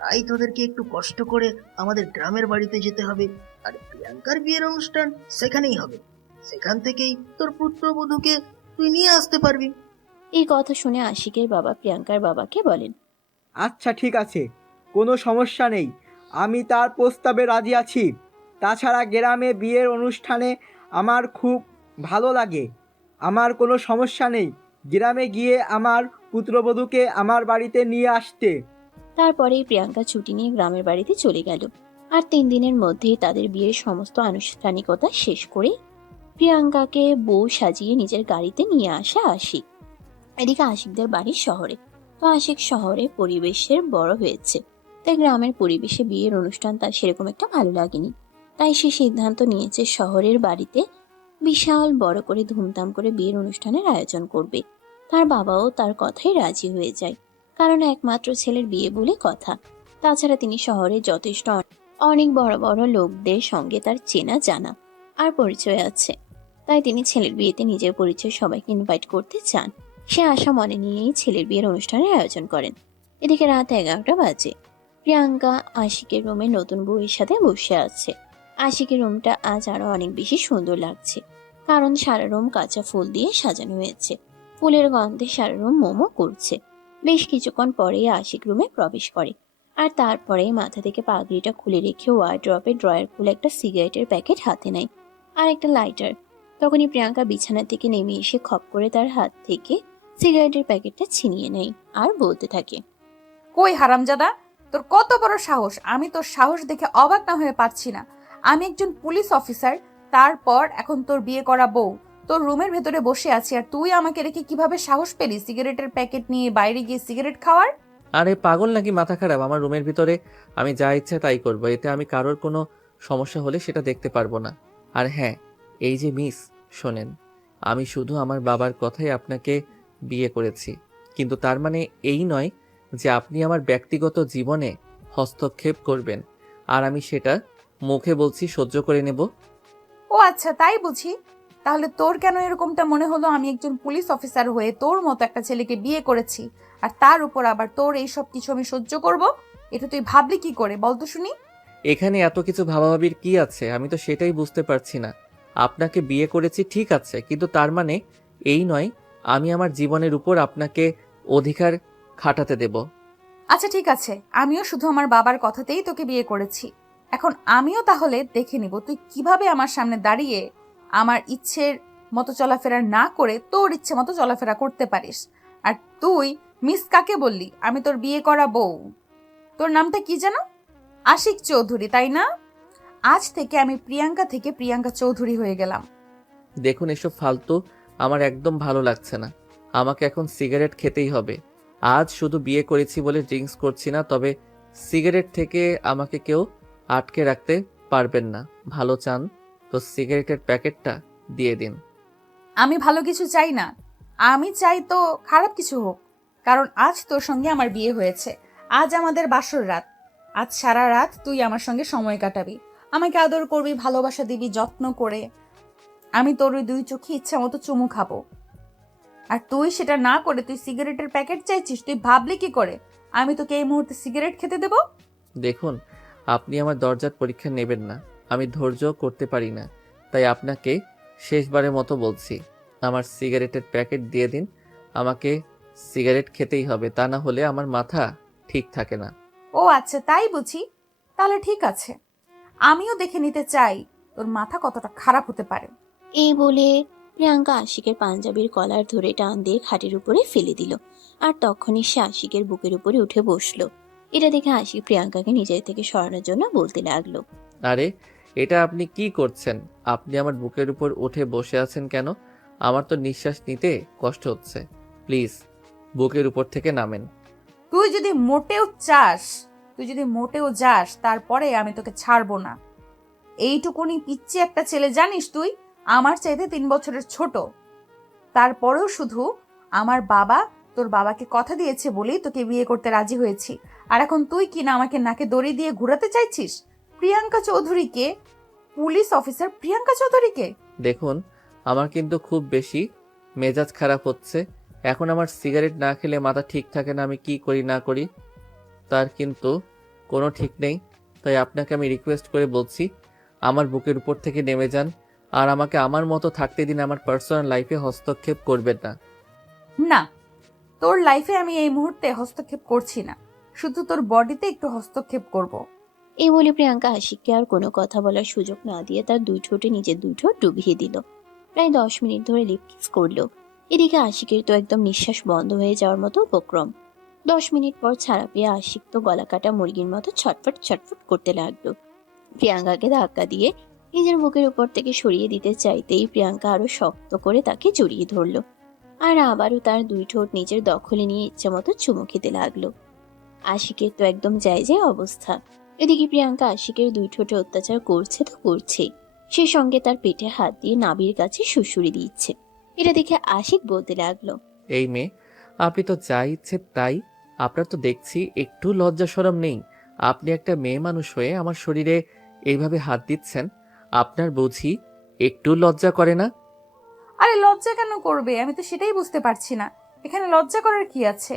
তাই তোদেরকে একটু কষ্ট করে আমাদের গ্রামের বাড়িতে যেতে হবে, আর প্রিয়াঙ্কার বিয়ের অনুষ্ঠান সেখানেই হবে। সেখান থেকেই তোর পুত্রবধূকে তুই নিয়ে আসতে পারবি। এই কথা শুনে আশিকের বাবা প্রিয়াঙ্কার বাবাকে বলেন, আচ্ছা ঠিক আছে, কোনো সমস্যা নেই, আমি তার প্রস্তাবে রাজি আছি। তাছাড়া গ্রামে বিয়ের অনুষ্ঠানে আমার খুব ভালো লাগে। আমার কোনো সমস্যা নেই গ্রামে গিয়ে আমার পুত্রবধূকে আমার বাড়িতে নিয়ে আসতে। তারপরেই প্রিয়াঙ্কা ছুটি নিয়ে গ্রামের বাড়িতে চলে গেল। আর 3 দিনের মধ্যেই তাদের বিয়ের সমস্ত আনুষ্ঠানিকতা শেষ করে প্রিয়াঙ্কাকে বউ সাজিয়ে নিজের গাড়িতে নিয়ে আসে আশিক। এদিকে আশিকদের বাড়ি শহরে, তো আশিক শহরে পরিবেশের বড় হয়েছে, তাই গ্রামের পরিবেশে বিয়ের অনুষ্ঠান তার সেরকম একটা ভালো লাগেনি। তাই সে সিদ্ধান্ত নিয়েছে শহরের বাড়িতে বিশাল বড় করে ধুমধাম করে বিয়ের অনুষ্ঠানের আয়োজন করবে। তার বাবাও তার কথাই রাজি হয়ে যায়, কারণ একমাত্র ছেলের বিয়ে বলে কথা। তাছাড়া তিনি শহরে যথেষ্ট অনেক বড় বড় লোকদের সঙ্গে তার চেনা জানা আর পরিচয় আছে। তাই তিনি ছেলের বিয়েতে নিজের পরিচয় সবাইকে ইনভাইট করতে চান। সে আশা মনে নিয়েই ছেলের বিয়ের অনুষ্ঠানের আয়োজন করেন। এদিকে রাত 11টা বাজে। প্রিয়াঙ্কা আশিকের রুমে নতুন বউয়ের সাথে বসে আছে। আশিকের রুমটা আজ আরো অনেক বেশি সুন্দর লাগছে, কারণ সারা রুম কাঁচা ফুল দিয়ে সাজানো হয়েছে। ফুলের গন্ধে সারা রুম মোমো করছে। বেশ কিছুক্ষণ পরেই আশিক রুমে প্রবেশ করে, আর তারপরে মাথা থেকে পাগড়িটা খুলে রেখে ওয়ার্ড্রপে ড্রয়ার খুলে একটা সিগারেটের প্যাকেট হাতে নেয় আর একটা লাইটার। তখনই প্রিয়াঙ্কা বিছানা থেকে নেমে এসে খপ করে তার হাত থেকে সিগারেটের প্যাকেটটা ছিনিয়ে নেয় আর বলতে থাকে, কই হারামজাদা, তোর কত বড় সাহস! আমি তোর সাহস দেখে অবাক না হয়ে পারছি না। আমি একজন পুলিশ অফিসার, তারপর এখন তোর বিয়ে করা বউ তোর রুমের ভেতরে বসে আছি, আর তুই আমাকে রেখে কিভাবে সাহস পেলি সিগারেটের প্যাকেট নিয়ে বাইরে গিয়ে সিগারেট খাওয়ার? আরে পাগল নাকি, মাথা খারাপ? আমার রুমের ভিতরে আমি যা ইচ্ছা তাই করবো, এতে আমি কারোর কোনো সমস্যা হলে সেটা দেখতে পারবো না। আর হ্যাঁ, এই যে মিস, শোনেন, আমি শুধু আমার বাবার কথাই আপনাকে বিয়ে করেছি, কিন্তু তার মানে এই নয় যে আপনি আমার ব্যক্তিগত জীবনে হস্তক্ষেপ করবেন আর আমি সেটা মুখে বলছি সহ্য করে নেব। ও আচ্ছা, তাই বুঝি। তাহলে তোর কেন এরকমটা মনে হলো আমি একজন পুলিশ অফিসার হয়ে তোর মতো একটা ছেলেকে বিয়ে করেছি, আর তার উপর আবার তোর এই সব কিছু আমি সহ্য করব? এটা তুই ভাবলি কি করে বলতো শুনি? এখানে এত কিছু ভাবাভাবির কি আছে? আমি তো সেটাই বুঝতে পারছি না। আপনাকে বিয়ে করেছি ঠিক আছে, কিন্তু তার মানে এই নয় আমি আমার জীবনের উপর আপনাকে অধিকার খাটাতে দেব। আচ্ছা ঠিক আছে, আমিও শুধু আমার বাবার কথাতেই তোকে বিয়ে করেছি। এখন আমিও তাহলে দেখে নিব তুই কিভাবে আমার সামনে দাঁড়িয়ে আমার ইচ্ছের মতো চলাফেরা না করে তোর ইচ্ছে মতো চলাফেরা করতে পারিস। আর তুই মিস কাকে বললি? আমি তোর বিয়ে করা বউ। তোর নামটা কি যেন? আশিক চৌধুরী, তাই না? আজ থেকে আমি প্রিয়াঙ্কা থেকে প্রিয়াঙ্কা চৌধুরী হয়ে গেলাম। দেখুন, এসব ফালতু আমার একদম ভালো লাগছে না। আমাকে এখন সিগারেট খেতেই হবে। আজ শুধু বিয়ে করেছি বলে ড্রিঙ্কস করছি না, তবে সিগারেট থেকে আমাকে কেউ আটকে রাখতে পারবেন না। ভালো চান তো সিগারেটের প্যাকেটটা দিয়ে দিন। আমি ভালো কিছু চাই না, আমি চাই তো খারাপ কিছু হোক, কারণ আজ তোর সঙ্গে আমার বিয়ে হয়েছে। আজ আমাদের বাসর রাত। আজ সারা রাত তুই আমার সঙ্গে সময় কাটাবি, আমাকে আদর করবি, ভালোবাসা দিবি যত্ন করে। আমি তোর ওই 2 চোখে ইচ্ছা মতো চুমু খাবো, আর তুই সেটা না করে তুই সিগারেটের প্যাকেট চাইছিস। তুই ভাবলি কি করে আমি তোকে এই মুহূর্তে সিগারেট খেতে দেব? দেখুন, আপনি আমার দরজার পরীক্ষা নেবেন না। আমি ধৈর্য করতে পারি না, তাই আপনাকে শেষবারের মতো বলছি, আমার সিগারেটের প্যাকেট দিয়ে দিন। আমাকে সিগারেট খেতেই হবে, তা না হলে আমার মাথা ঠিক থাকে না। ও আচ্ছা, তাই বুঝি। তাহলে ঠিক আছে, আমিও দেখে নিতে চাই তোর মাথা কতটা খারাপ হতে পারে। এই বলে প্রিয়াঙ্কা আশিকের পাঞ্জাবির কলার ধরে টান দিয়ে খাটের উপরে ফেলে দিল। আর তখনই সে আশিকের বুকের উপরে উঠে বসলো। এটা দেখে আশিক প্রিয়াঙ্কাকে নিজের থেকে সরানোর জন্য বলতে লাগলো, আরে এটা আপনি কি করছেন? আপনি আমার বুকের উপর উঠে বসে আছেন কেন? আমার তো নিঃশ্বাস নিতে কষ্ট হচ্ছে। প্লিজ বুকের উপর থেকে নামেন। তুই যদি মোটেও যাস তারপরে আমি তোকে ছাড়বো না। এইটুকুনি পিচ্ছি একটা ছেলে জানিস তুই, আমার চাইতে 3 বছরের ছোট। তারপরেও শুধু আমার বাবা তোর বাবাকে কথা দিয়েছে বলেই তোকে বিয়ে করতে রাজি হয়েছি। আর এখন তুই কিনা আমাকে নাকে দড়ি দিয়ে ঘোরাতে চাইছিস প্রিয়াঙ্কা চৌধুরীকে, পুলিশ অফিসার প্রিয়াঙ্কা চৌধুরীকে। দেখুন, আমার কিন্তু খুব বেশি মেজাজ খারাপ হচ্ছে। এখন আমার সিগারেট না খেলে মাথা ঠিক থাকে না। আমি কি করি না করি তার কিন্তু কোনো ঠিক নেই। তাই আপনাকে আমি রিকোয়েস্ট করে বলছি, আমার বুকের উপর থেকে নেমে যান আর আমাকে আমার মতো থাকতে দিন। আমার পার্সোনাল লাইফে হস্তক্ষেপ করবেন না। না, তোর লাইফে আমি এই মুহূর্তে হস্তক্ষেপ করছি না, শুধু তোর বডিতে একটু হস্তক্ষেপ করব। এই বলে প্রিয়াঙ্কা আশিককে আর কোনো কথা বলার সুযোগ না দিয়ে তার দুই ঠোঁটে নিজের দুই ঠোঁট ডুবিয়ে দিল। প্রায় 10 মিনিট ধরে লিপ কিস করলো। এদিকে আশিকের তো একদম নিঃশ্বাস বন্ধ হয়ে যাওয়ার মতো উপক্রম। 10 মিনিট পর ছাড়া পেয়ে আশিক তো গলা কাটা মুরগির মতো ছটফট ছটফট করতে লাগলো। প্রিয়াঙ্কাকে ধাক্কা দিয়ে নিজের বুকের উপর থেকে সরিয়ে দিতে চাইতেই প্রিয়াঙ্কা আরো শক্ত করে তাকে জড়িয়ে ধরলো। আর আবারও তার দুই ঠোঁট নিজের দখলে নিয়ে ইচ্ছে মতো চুমু খেতে লাগলো। আশিকের তো একদম যায় অবস্থা। এদিকে প্রিয়াঙ্কা আশিকের দুই ঠোঁটে অত্যাচার করছে তো করছেই, সেই সঙ্গে তার পেটে হাত দিয়ে নাভির কাছে সুড়সুড়ি দিচ্ছে। এটা দেখে আশিক বলতে লাগলো, এই মেয়ে, আপনি তো যা ইচ্ছে তাই। আপনার তো দেখছি একটু লজ্জা শরম নেই। আপনি একটা মেয়ে মানুষ হয়ে আমার শরীরে এইভাবে হাত দিচ্ছেন। আপনার বুঝি একটু লজ্জা করে না? আরে লজ্জা কেন করবে? আমি তো সেটাই বুঝতে পারছি না, এখানে লজ্জা করার কি আছে?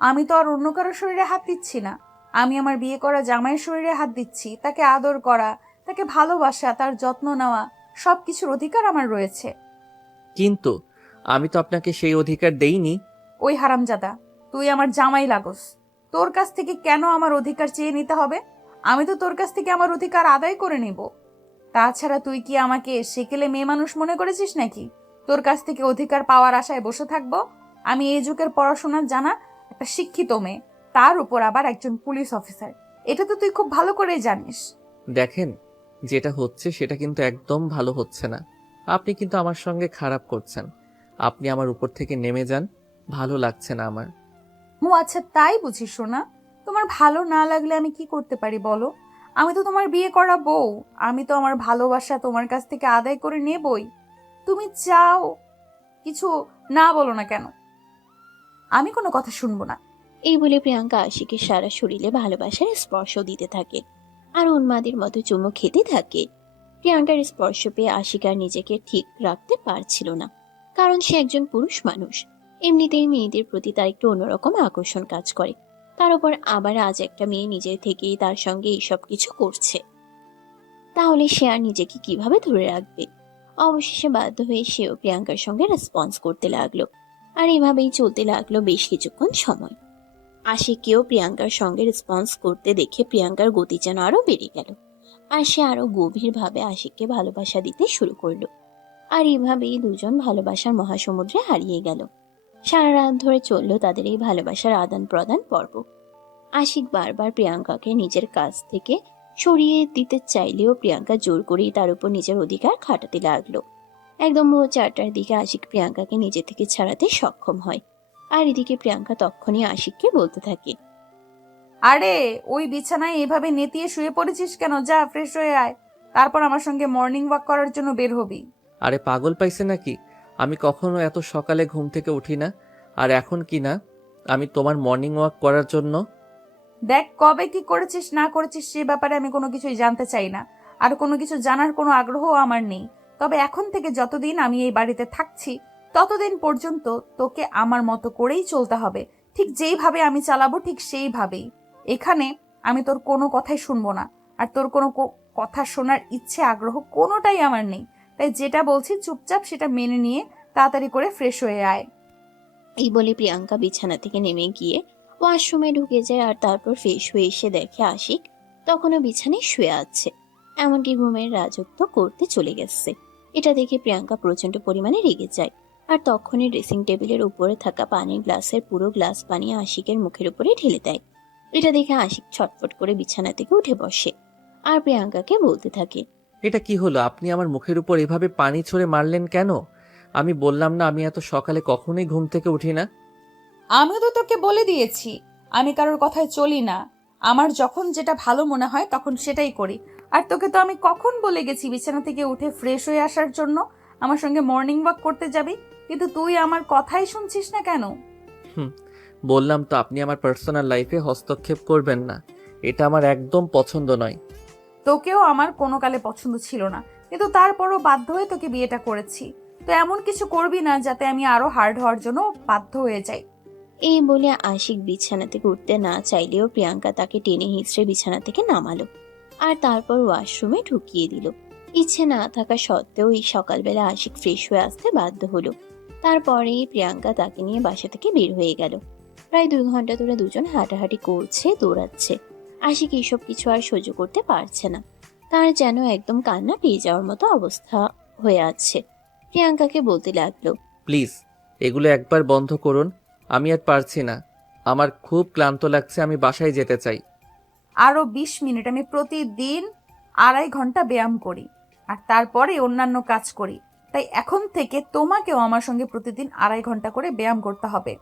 আমি তো আর অন্য কারোর শরীরে হাত দিচ্ছি না। আমি আমার বিয়ে করা জামাইয়ের শরীরে হাত দিচ্ছি। তাকে আদর করা, তাকে ভালোবাসা, তার যত্ন নেওয়া, সবকিছুর অধিকার আমার রয়েছে। কিন্তু আমি তো আপনাকে সেই অধিকার দেইনি। ওই হারামজাদা, তুই আমার জামাই লাগোস, তোর কাছ থেকে কেন আমার অধিকার চেয়ে নিতে হবে? আমি তো তোর কাছ থেকে আমার অধিকার আদায় করে নিব। তাছাড়া তুই কি আমাকে সেকেলে মেয়ে মানুষ মনে করেছিস নাকি তোর কাছ থেকে অধিকার পাওয়ার আশায় বসে থাকবো? আমি এই যুগের পড়াশোনা জানা একটা শিক্ষিত মেয়ে, তার উপর আবার একজন পুলিশ অফিসার। এটা তো তুই খুব ভালো করেই জানিস। দেখেন, যেটা হচ্ছে সেটা কিন্তু একদম ভালো হচ্ছে না। আপনি কিন্তু আমার সঙ্গে খারাপ করছেন। আপনি আমার উপর থেকে নেমে যান, ভালো লাগছে না আমার। ও আচ্ছা, তাই বুঝিস শোনা। তোমার ভালো না লাগলে আমি কি করতে পারি বলো? আমি তো তোমার বিয়ে করা বউ। আমি তো আমার ভালোবাসা তোমার কাছ থেকে আদায় করে নেবই। তুমি চাও কিছু না বলো না কেন, আমি কোনো কথা শুনবো না। এই বলে প্রিয়াঙ্কা আশিকের সারা শরীরে ভালোবাসার স্পর্শ দিতে থাকে আর উন্মাদের মতো চুমু খেতে থাকে। প্রিয়াঙ্কার স্পর্শ পেয়ে আশিক আর নিজেকে ঠিক রাখতে পারছিল না, কারণ সে একজন পুরুষ মানুষ। এমনিতেই মেয়েদের প্রতি তার একটু অন্যরকম আকর্ষণ কাজ করে, তার উপর আবার আজ একটা মেয়ে নিজের থেকেই তার সঙ্গে এইসব কিছু করছে, তাহলে সে আর নিজেকে কিভাবে ধরে রাখবে? অবশেষে বাধ্য হয়ে সেও প্রিয়াঙ্কার সঙ্গে রেসপন্স করতে লাগলো। আর এভাবেই চলতে লাগলো বেশ কিছুক্ষণ সময়। আশিককেও প্রিয়াঙ্কার সঙ্গে রেসপন্স করতে দেখে প্রিয়াঙ্কার গতি যেন আরো বেড়ে গেল, আর সে আরো গভীরভাবে আশিককে ভালোবাসা দিতে শুরু করলো। আর এভাবেই দুজন ভালোবাসার মহাসমুদ্রে হারিয়ে গেল। সারা রাত ধরে চললো তাদের এই ভালোবাসার আদান প্রদান পর্ব। আশিক বারবার প্রিয়াঙ্কাকে নিজের কাছ থেকে সরিয়ে দিতে চাইলেও প্রিয়াঙ্কা জোর করেই তার উপর নিজের অধিকার খাটাতে লাগলো। একদম ভোর 4টার দিকে আশিক প্রিয়াঙ্কাকে নিজে থেকে ছাড়াতে সক্ষম হয়। আর এদিকে প্রিয়াঙ্কা তখনই আশিককে বলতে থাকে, আরে ওই বিছানায় এভাবে নেতিয়ে শুয়ে পড়েছিস কেন? যা ফ্রেশ হয়ে আয়, তারপর আমার সঙ্গে মর্নিং ওয়াক করার জন্য বের হবি। আরে পাগল পাইছে নাকি? আমি কখনো এত সকালে ঘুম থেকে উঠি না। আর এখন কি না আমি তোমার মর্নিং ওয়াক করার জন্য? দেখ, কবে কি করেছিস না করেছিস সে ব্যাপারে আমি কোনো কিছুই জানতে চাই না, আর কোনো কিছু জানার কোনো আগ্রহ আমার নেই। তবে এখন থেকে যতদিন আমি এই বাড়িতে থাকছি ততদিন পর্যন্ত তোকে আমার মতো করেই চলতে হবে। ঠিক যেইভাবে আমি চালাবো ঠিক সেইভাবেই। এখানে আমি তোর কোনো কথাই শুনবো না, আর তোর কোনো কথা শোনার ইচ্ছে আগ্রহ কোনোটাই আমার নেই। তাই যেটা বলছি চুপচাপ সেটা মেনে নিয়ে তাড়াতাড়ি করে ফ্রেশ হয়ে আয়। এই বলে প্রিয়াঙ্কা বিছানা থেকে নেমে গিয়ে ওয়াশরুমে ঢুকে যায় আর তারপর ফ্রেশ হয়ে এসে দেখে আশিক তখনও বিছানায় শুয়ে আছে, এমনকি ঘুমের রাজত্ব করতে চলে গেছে। এটা দেখে প্রিয়াঙ্কা প্রচন্ড পরিমাণে রেগে যায় আর তখনই ড্রেসিং টেবিলের উপরে থাকা পানির গ্লাসের পুরো গ্লাস পানি আশিকের মুখের উপরে ঢেলে দেয়। এটা দেখে আশিক ছটফট করে বিছানা থেকে উঠে বসে আর প্রিয়াঙ্কাকে বলতে থাকে, এটা কি হলো? আপনি আমার মুখের উপর এভাবে পানি ছড়ে মারলেন কেন? আমি বললাম না আমি এত সকালে কখনোই ঘুম থেকে উঠি না। আমিও তো তোকে বলে দিয়েছি আমি কারোর কথায় চলি না। আমার যখন যেটা ভালো মনে হয় তখন সেটাই করি। আর তোকে তো আমি কখন বলে গেছি বিছানা থেকে উঠে ফ্রেশ হয়ে আসার জন্য, আমার সঙ্গে মর্নিং ওয়াক করতে যাবি, কিন্তু তুই আমার কথাই শুনছিস না কেন? বললাম তো আপনি আমার পার্সোনাল লাইফে হস্তক্ষেপ করবেন না, এটা আমার একদম পছন্দ নয়। তোকেও আমার কোনো কালে পছন্দ ছিল না, কিন্তু তারপরও বাধ্য হয়ে তোকে বিয়েটা করেছি। তো এমন কিছু করবি না যাতে আমি আরো হার্ড হওয়ার জন্য বাধ্য হয়ে যাই। এই বলে আশিক বিছানা থেকে উঠতে না চাইলেও প্রিয়াঙ্কা তাকে টেনে হিঁচড়ে বিছানা থেকে নামালো আর তারপর ওয়াশরুমে ঢুকিয়ে দিল। ইচ্ছে না থাকা সত্ত্বেও এই সকালবেলা আশিক ফ্রেশ হয়ে আসতে বাধ্য হলো। তারপরেই প্রিয়াঙ্কা তাকে নিয়ে বাসা থেকে বের হয়ে গেল। প্রায় 2 ঘন্টা ধরে দুজন হাঁটাহাঁটি করছে, দৌড়াচ্ছে। আশিক এইসব কিছু আর সহ্য করতে পারছে না, তার যেন একদম কান্না পেয়ে যাওয়ার মতো অবস্থা হয়ে আছে। প্রিয়াঙ্কাকে বলতে লাগলো, প্লিজ এগুলো একবার বন্ধ করুন, আমি আর পারছি না, আমার খুব ক্লান্ত লাগছে, আমি বাসায় যেতে চাই। আরো 20 মিনিট আমি প্রতিদিন 2.5 ঘন্টা ব্যায়াম করি আর তারপরে অন্যান্য কাজ করি, তাই এখন থেকে তোমাকেও আমার সঙ্গে প্রতিদিন 2.5 ঘন্টা করে ব্যায়াম করতে হবে।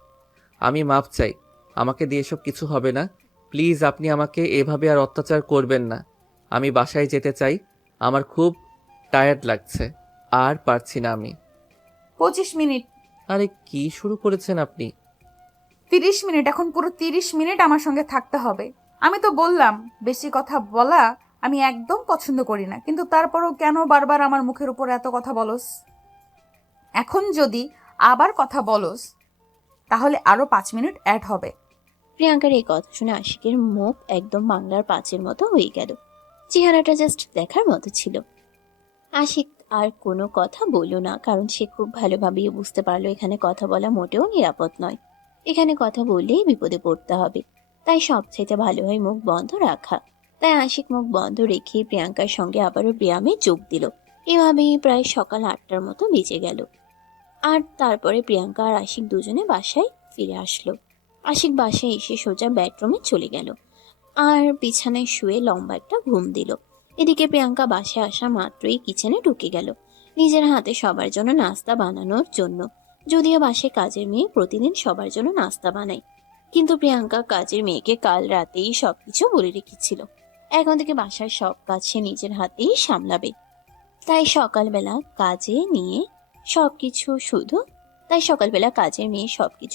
আমি মাপ চাই, আমাকে দিয়ে এসব কিছু হবে না। প্লিজ আপনি আমাকে এভাবে আর অত্যাচার করবেন না, আমি বাসায় যেতে চাই, আমার খুব টায়ার্ড লাগছে, আর পারছি না আমি। 25 মিনিট। আরে কি শুরু করেছেন আপনি? 30 মিনিট, এখন পুরো 30 মিনিট আমার সঙ্গে থাকতে হবে। আমি তো বললাম বেশি কথা বলা আমি একদম পছন্দ করি না, কিন্তু তারপরও কেন বারবার আমার মুখের উপর এত কথা বলস? এখন যদি আবার কথা বলস তাহলে আরো 5 মিনিট অ্যাড হবে। প্রিয়াঙ্কার এই কথা শুনে আশিকের মুখ একদম বাংলার পাঁচের মতো হয়ে গেল। চেহারাটা জাস্ট দেখার মতো ছিল। আশিক আর কোনো কথা বলল না, কারণ সে খুব ভালোভাবেই বুঝতে পারলো এখানে কথা বলা মোটেও নিরাপদ নয়। এখানে কথা বললেই বিপদে পড়তে হবে, তাই সবচেয়ে ভালো হয় মুখ বন্ধ রাখা। তাই আশিক মুখ বন্ধ রেখে প্রিয়াঙ্কার সঙ্গে আবারও ব্যায়ামে যোগ দিল। এভাবেই প্রায় সকাল 8টার মতো বেজে গেল আর তারপরে প্রিয়াঙ্কা আর আশিক দুজনে বাসায় ফিরে আসলো। আশিক বাসায় এসে সোজা বেডরুমে চলে গেল আর বিছানায় শুয়ে লম্বা একটা ঘুম দিল। এদিকে প্রিয়াঙ্কা বাসায় আসা মাত্রই কিচেনে ঢুকে গেল নিজের হাতে সবার জন্য নাস্তা বানানোর জন্য। যদিও বাসায় কাজের মেয়ে প্রতিদিন সবার জন্য নাস্তা বানায়, কিন্তু প্রিয়াঙ্কা কাজের মেয়েকে কাল রাতেই সবকিছু বলে রেখেছিল এখন থেকে বাসার সব কাজ সে নিজের হাতেই সামলাবে। তাই সকালবেলা কাজের মেয়ে সবকিছু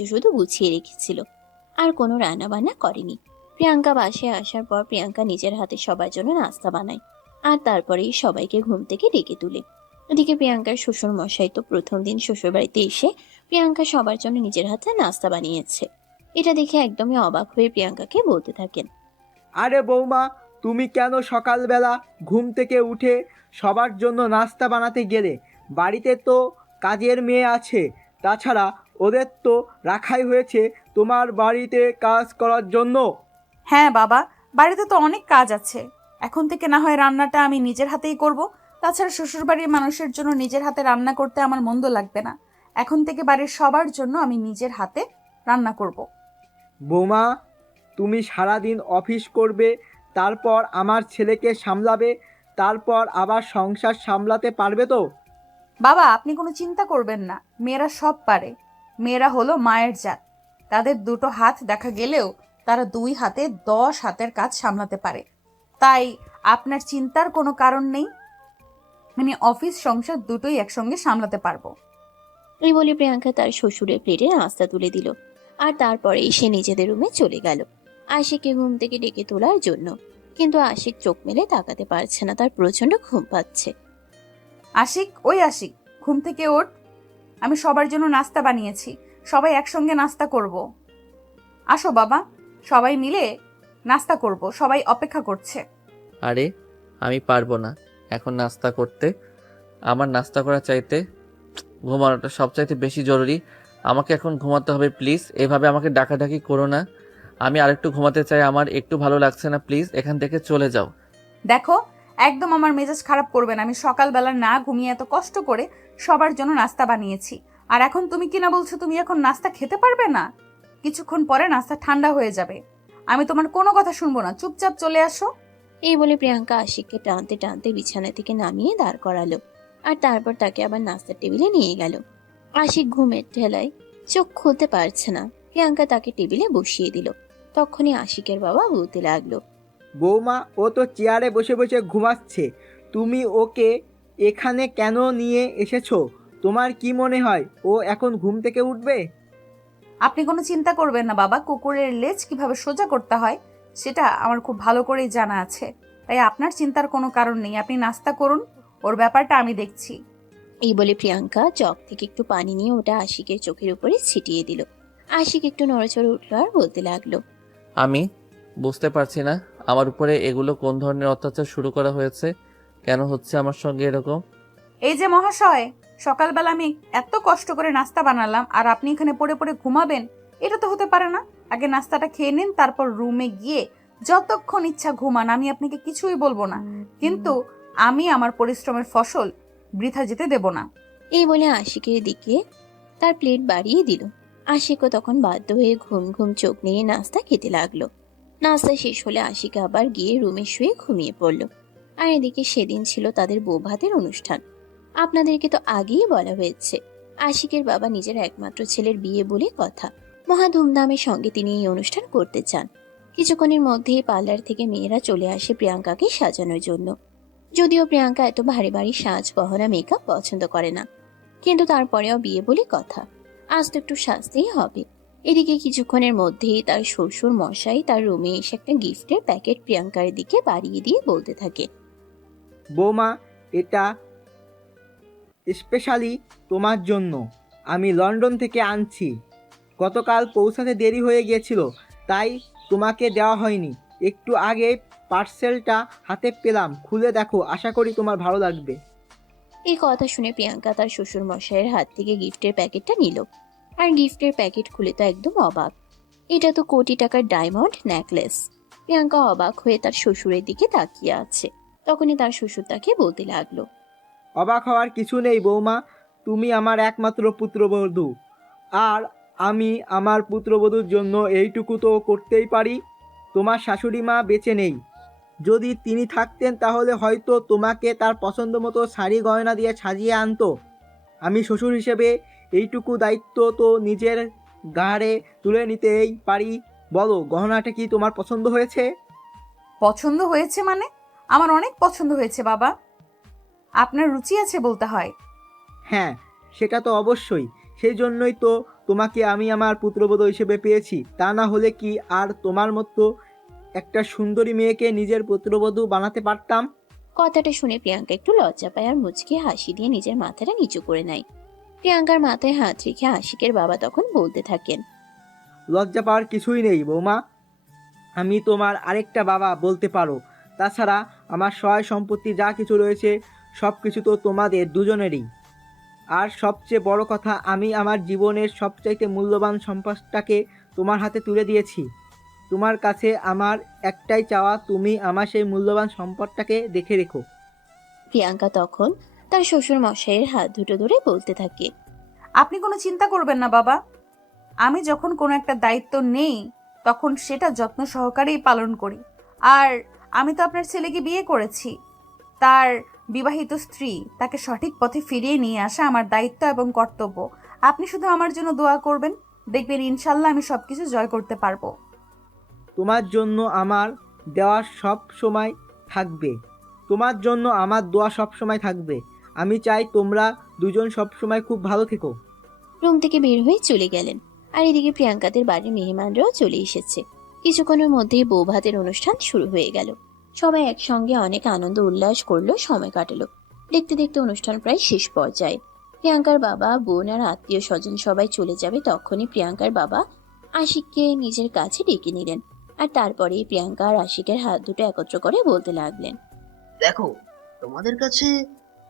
শুধু গুছিয়ে রেখেছিল আর কোনো রান্না বান্না করেনি। প্রিয়াঙ্কা বাসায় আসার পর প্রিয়াঙ্কা নিজের হাতে সবার জন্য নাস্তা বানায় আর তারপরেই সবাইকে ঘুম থেকে ডেকে তুলে। ওদিকে প্রিয়াঙ্কার শ্বশুর মশাই তো প্রথম দিন শ্বশুর বাড়িতে এসে প্রিয়াঙ্কা সবার জন্য নিজের হাতে নাস্তা বানিয়েছে। এটা দেখে একদমই অবাক হয়ে প্রিয়াঙ্কাকে বলতে থাকেন, আরে বৌমা, তুমি কেন সকালবেলা ঘুম থেকে উঠে সবার জন্য নাস্তা বানাতে গেলে? বাড়িতে তো কাজের মেয়ে আছে, তাছাড়া ওদের তো রাখাই হয়েছে তোমার বাড়িতে কাজ করার জন্য। হ্যাঁ বাবা, বাড়িতে তো অনেক কাজ আছে, এখন থেকে না হয় রান্নাটা আমি নিজের হাতেই করব। তাছাড়া শ্বশুরবাড়ির মানুষের জন্য নিজের হাতে রান্না করতে আমার মন্দ লাগবে না। এখন থেকে বাড়ির সবার জন্য আমি নিজের হাতে রান্না করব। বৌমা, তুমি সারাদিন অফিস করবে, তারপর আমার ছেলেকে সামলাবে, তারপর আবার সংসার সামলাতে পারবে তো? বাবা আপনি কোনো চিন্তা করবেন না, মেয়েরা সব পারে। মেয়েরা হলো মায়ের জাত, তাদের 2টো হাত দেখা গেলেও তারা 2 হাতে 10 হাতের কাজ সামলাতে পারে। তাই আপনার চিন্তার কোনো কারণ নেই, আমি অফিস সংসার দুটোই একসঙ্গে সামলাতে পারবো। এই বলে প্রিয়াঙ্কা তার শ্বশুরের প্লেটে নাস্তা তুলে দিল আর তারপরে সে নিজেদের রুমে চলে গেল আশিককে ঘুম থেকে ডেকে তোলার জন্য। কিন্তু আশিক চোখ মেলে তাকাতে পারছে না, তার প্রচন্ড ঘুম পাচ্ছে। আশিক, ওই আশিক, ঘুম থেকে ওঠ, আমি সবার জন্য নাস্তা বানিয়েছি, সবাই একসঙ্গে নাস্তা করব। আসো বাবা, সবাই মিলে নাস্তা করব, সবাই অপেক্ষা করছে। আরে আমি পারবো না এখন নাস্তা করতে, আমার নাস্তা করা চাইতে ঘুমানোটা সবচাইতে বেশি জরুরি। আমাকে এখন ঘুমাতে হবে প্লিজ। এভাবে আমাকে ডাকাডাকি করো না। আমি আরেকটু ঘুমাতে চাই, আমার একটু ভালো লাগছে না, প্লিজ এখান থেকে চলে যাও। দেখো, একদম আমার মেজাজ খারাপ করবেন। আমি সকালবেলা না ঘুমিয়ে এত কষ্ট করে সবার জন্য নাস্তা বানিয়েছি, আর এখন তুমি কিনা বলছো তুমি এখন নাস্তা খেতে পারবে না? কিছুক্ষণ পরে নাস্তা ঠান্ডা হয়ে যাবে। আমি তোমার কোনো কথা শুনবো না, চুপচাপ চলে আসো। এই বলে প্রিয়াঙ্কা আশিককে টানতে টানতে বিছানা থেকে নামিয়ে দাঁড় করালো, আর তারপর তাকে আবার নাস্তার টেবিলে নিয়ে গেল। আশিক ঘুমের ঠেলায় চোখ খুলতে পারছে না। প্রিয়াঙ্কা তাকে টেবিলে বসিয়ে দিল। তখনই আশিকের বাবা বলতে লাগলো, বৌমা, ও তো চেয়ারে বসে বসে ঘুমাচ্ছে, তুমি ওকে এখানে কেন নিয়ে এসেছো? তোমার কি মনে হয় ও এখন ঘুম থেকে উঠবে? আপনি কোনো চিন্তা করবেন না বাবা, কুকুরের লেজ কিভাবে সোজা করতে হয় সেটা আমার খুব ভালো করেই জানা আছে, তাই আপনার চিন্তার কোনো কারণ নেই। আপনি নাস্তা করুন, ওর ব্যাপারটা আমি দেখছি। এই বলে প্রিয়াঙ্কা জগ থেকে একটু পানি নিয়ে ওটা আশিকের চোখের উপরে ছিটিয়ে দিল। আশিক একটু নড়েচড়ে উঠলো আর বলতে লাগলো, আমি বুঝতে পারছি না আমার উপরে এগুলো কোন ধরনের অত্যাচার শুরু করা হয়েছে, কেন হচ্ছে আমার সঙ্গে এরকম। এই যে মহাশয়, সকালবেলা আমি এত কষ্ট করে নাস্তা বানালাম আর আপনি এখানে পড়ে পড়ে ঘুমাবেন? এটা তো হতে পারে না। আগে নাস্তাটা খেয়ে নিন, তারপর রুমে গিয়ে যতক্ষণ ইচ্ছা ঘুমান, আমি আপনাকে কিছুই বলবো না, কিন্তু আমি আমার পরিশ্রমের ফসল বৃথা যেতে দেব না। এই বলে আশিকের দিকে তার প্লেট বাড়িয়ে দিল। আশিকও তখন বাধ্য হয়ে ঘুম ঘুম চোখ নিয়ে নাস্তা খেতে লাগলো। নাস্তা শেষ হলে আশিক আবার গিয়ে রুমে শুয়ে ঘুমিয়ে পড়ল। আর এদিকে সেদিন ছিল তাদের বৌভাতের অনুষ্ঠান। আপনাদেরকে তো আগেই বলা হয়েছে, আশিকের বাবা নিজের একমাত্র ছেলের বিয়ে বলে কথা। মহা ধুমধামের সঙ্গে তিনি এই অনুষ্ঠান করতে চান। কিছুক্ষণের মধ্যেই পার্লার থেকে মেয়েরা চলে আসে প্রিয়াঙ্কাকে সাজানোর জন্য। যদিও প্রিয়াঙ্কা এত ভারী ভারী সাজ গহনা মেকআপ পছন্দ করে না, কিন্তু তারপরেও বিয়ে বলে কথা, আজ তো একটু সাজতেই হবে। এদিকে কিছুক্ষণের মধ্যেই তার শ্বশুর মশাই তার রুমে এসে একটা গিফটের প্যাকেট প্রিয়াঙ্কার দিকে বাড়িয়ে দিয়ে বলতে থাকে, বৌমা, এটা স্পেশালি তোমার জন্য, আমি লন্ডন থেকে আনছি। গতকাল পৌঁছাতে দেরি হয়ে গিয়েছিল, তাই তোমাকে দেওয়া হয়নি। একটু আগে পার্সেলটা হাতে পেলাম, খুলে দেখো, আশা করি তোমার ভালো লাগবে। এই কথা শুনে প্রিয়াঙ্কা তার শ্বশুর মশাইয়ের হাত থেকে গিফটের প্যাকেটটা নিল। আর গিফটের প্যাকেট খুলে তো একদম অবাক। এটা তো কোটি টাকার ডায়মন্ড নেকলেস। প্রিয়াঙ্কা অবাক হয়ে তার শ্বশুরের দিকে তাকিয়ে আছে। তখনই তার শ্বশুর তাকে বলতে লাগলো, অবাক হওয়ার কিছু নেই বৌমা, তুমি আমার একমাত্র পুত্রবধূ, আর আমি আমার পুত্রবধূর জন্য এইটুকু তো করতেই পারি। তোমার শাশুড়ি মা বেঁচে নেই, যদি তিনি থাকতেন তাহলে হয়তো তোমাকে তার পছন্দ মতো শাড়ি গয়না দিয়ে সাজিয়ে আনতো। আমি শ্বশুর হিসেবে এইটুকু দায়িত্ব তো নিজের ঘাড়ে তুলে নিতেই পারি। বলো, গহনাটা কি তোমার পছন্দ হয়েছে? পছন্দ হয়েছে মানে? আমার অনেক পছন্দ হয়েছে বাবা, আপনার রুচি আছে বলতে হয়। হ্যাঁ, সেটা তো অবশ্যই, সেই জন্যই তো তোমাকে আমি আমার পুত্রবধূ হিসেবে পেয়েছি। তা না হলে কি আর তোমার মতো একটা সুন্দরী মেয়েকে নিজের পুত্রবধূ বানাতে পারতাম? কথাটা শুনে প্রিয়াঙ্কা একটু লজ্জা পায় আর মুচকি হাসি দিয়ে নিজের মাথাটা নিচু করে নেয়। প্রিয়াঙ্কার মাথায় হাত রেখে আশিকের বাবা তখন বলতে থাকেন, লজ্জা পাওয়ার কিছুই নেই বৌমা, আমি তোমার আরেকটা বাবা বলতে পারো। তাছাড়া আমার সয় সম্পত্তি যা কিছু রয়েছে সব কিছু তো তোমাদের দুজনেরই। আর সবচেয়ে বড় কথা, আমি আমার জীবনের সবচাইতে মূল্যবান সম্পদটাকে তোমার হাতে তুলে দিয়েছি। তোমার কাছে আমার একটাই চাওয়া, তুমি আমার সেই মূল্যবান সম্পদটাকে দেখে রেখো। প্রিয়াঙ্কা তখন তার শ্বশুর মশাইয়ের হাত দুটো ধরে বলতে থাকে, আপনি কোনো চিন্তা করবেন না বাবা, আমি যখন কোনো একটা দায়িত্ব নেই তখন সেটা যত্ন সহকারেই পালন করি। আর আমি তো আপনার ছেলেকে বিয়ে করেছি, তার বিবাহিত স্ত্রী, তাকে সঠিক পথে ফিরিয়ে নিয়ে আসা আমার দায়িত্ব এবং কর্তব্য। আপনি শুধু আমার জন্য দোয়া করবেন, দেখবেন ইনশাল্লাহ আমি সবকিছু জয় করতে পারবো। তোমার জন্য আমার দেওয়া সব সময় থাকবে, তোমার জন্য আমার দোয়া সব সময় থাকবে। আমি চাই তোমরা দুজন সব সময় খুব ভালো থেকো। রুম থেকে বের হয়ে চলে গেলেন। আর এদিকে প্রিয়াঙ্কাদের বাড়ির মেহমানরাও চলে এসেছে। কিছুক্ষণের মধ্যেই বৌভাতের অনুষ্ঠান শুরু হয়ে গেল। সবাই একসঙ্গে অনেক আনন্দ উল্লাস করলো, সময় কাটালো। দেখতে দেখতে অনুষ্ঠান প্রায় শেষ পর্যায়ে। প্রিয়াঙ্কার বাবা, বোন আর আত্মীয় স্বজন সবাই চলে যাবে তখনই প্রিয়াঙ্কার বাবা আশিককে নিজের কাছে ডেকে নিলেন। আর তারপরেই প্রিয়াঙ্কা আর আশিকের হাত দুটো একত্র করে বলতে লাগলেন, দেখো, তোমাদের কাছে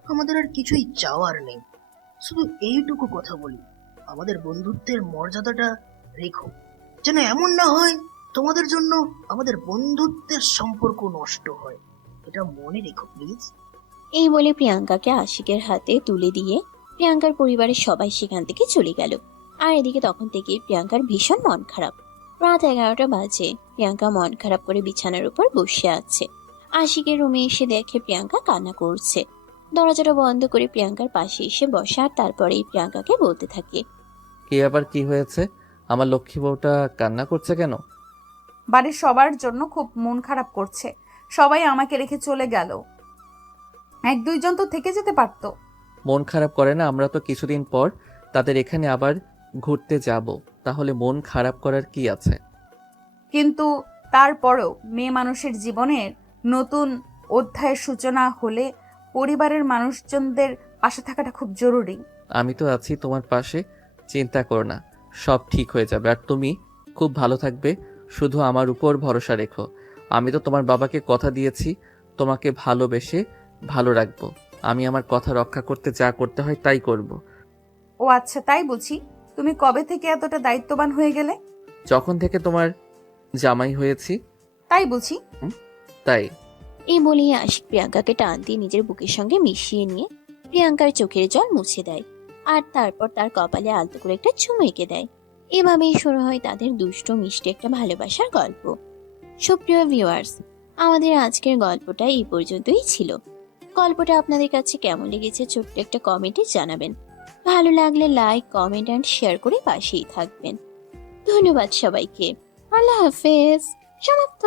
আমাদের আর কিছুই চাওয়ার নেই। শুধু এইটুকু কথা বলি, আমাদের বন্ধুত্বের মর্যাদাটা রেখো, যেন এমন না হয় তোমাদের জন্য আমাদের বন্ধুত্বের সম্পর্ক নষ্ট হয়। এটা মনে রেখো প্লিজ। এই বলে প্রিয়াঙ্কাকে আশিকের হাতে তুলে দিয়ে প্রিয়াঙ্কার পরিবারের সবাই সেখান থেকে চলে গেল। আর এদিকে তখন থেকে প্রিয়াঙ্কার ভীষণ মন খারাপ। রাত 11টা বাজে। প্রিয়াঙ্কা মন খারাপ করে বিছানার উপর বসে আছে। আশিকের রুমে এসে দেখে প্রিয়াঙ্কা কান্না করছে। দরজাটা বন্ধ করে প্রিয়াঙ্কার পাশে এসে বসে আর তারপরেই প্রিয়াঙ্কাকে বলতে থাকে, কে আবার কি হয়েছে? আমার লক্ষ্মী বউটা কান্না করছে কেন? বাড়ির সবার জন্য খুব মন খারাপ করছে। সবাই আমাকে রেখে চলে গেল। 1-2 জন তো থেকে যেতে পারতো। মন খারাপ করে না, আমরা তো কিছুদিন পর তাদের এখানে আবার ঘুরতে যাব, তাহলে মন খারাপ করার কি আছে? কিন্তু তারপরেও মেয়ে মানুষের জীবনের নতুন অধ্যায়ের সূচনা হলে পরিবারের মানুষজনদের পাশে থাকাটা খুব জরুরি। আমি তো আছি তোমার পাশে, চিন্তা করো না, সব ঠিক হয়ে যাবে। আর তুমি খুব ভালো থাকবে, শুধু আমার উপর ভরসা রেখো। আমি তো তোমার বাবাকে কথা দিয়েছি তোমাকে ভালোবেসে ভালো রাখবো। আমি আমার কথা রক্ষা করতে যা করতে হয় তাই করব। ও আচ্ছা, তাই বুঝি। তুমি কবে থেকে এতটা দায়িত্ববান হয়ে গেলে? যখন থেকে তোমার জামাই হয়েছি। তাই বুঝি। তাই এই বলেই আশিক প্রিয়াঙ্কাকে টান দিয়ে নিজের বুকের সঙ্গে মিশিয়ে নিয়ে প্রিয়াঙ্কার চোখের জল মুছে দেয় আর তারপর তার কপালে আলতো করে একটা চুমু এঁকে দেয়। এভাবেই শুরু হয় তাদের দুষ্ট মিষ্টি একটা ভালোবাসার গল্প। সুপ্রিয় ভিউয়ার্স, আমাদের আজকের গল্পটা এই পর্যন্তই ছিল। গল্পটা আপনাদের কাছে কেমন লেগেছে ছোট্ট একটা কমেন্টে জানাবেন। ভালো লাগলে লাইক, কমেন্ট অ্যান্ড শেয়ার করে পাশেই থাকবেন। ধন্যবাদ সবাইকে। আল্লাহ হাফেজ। সমাপ্ত।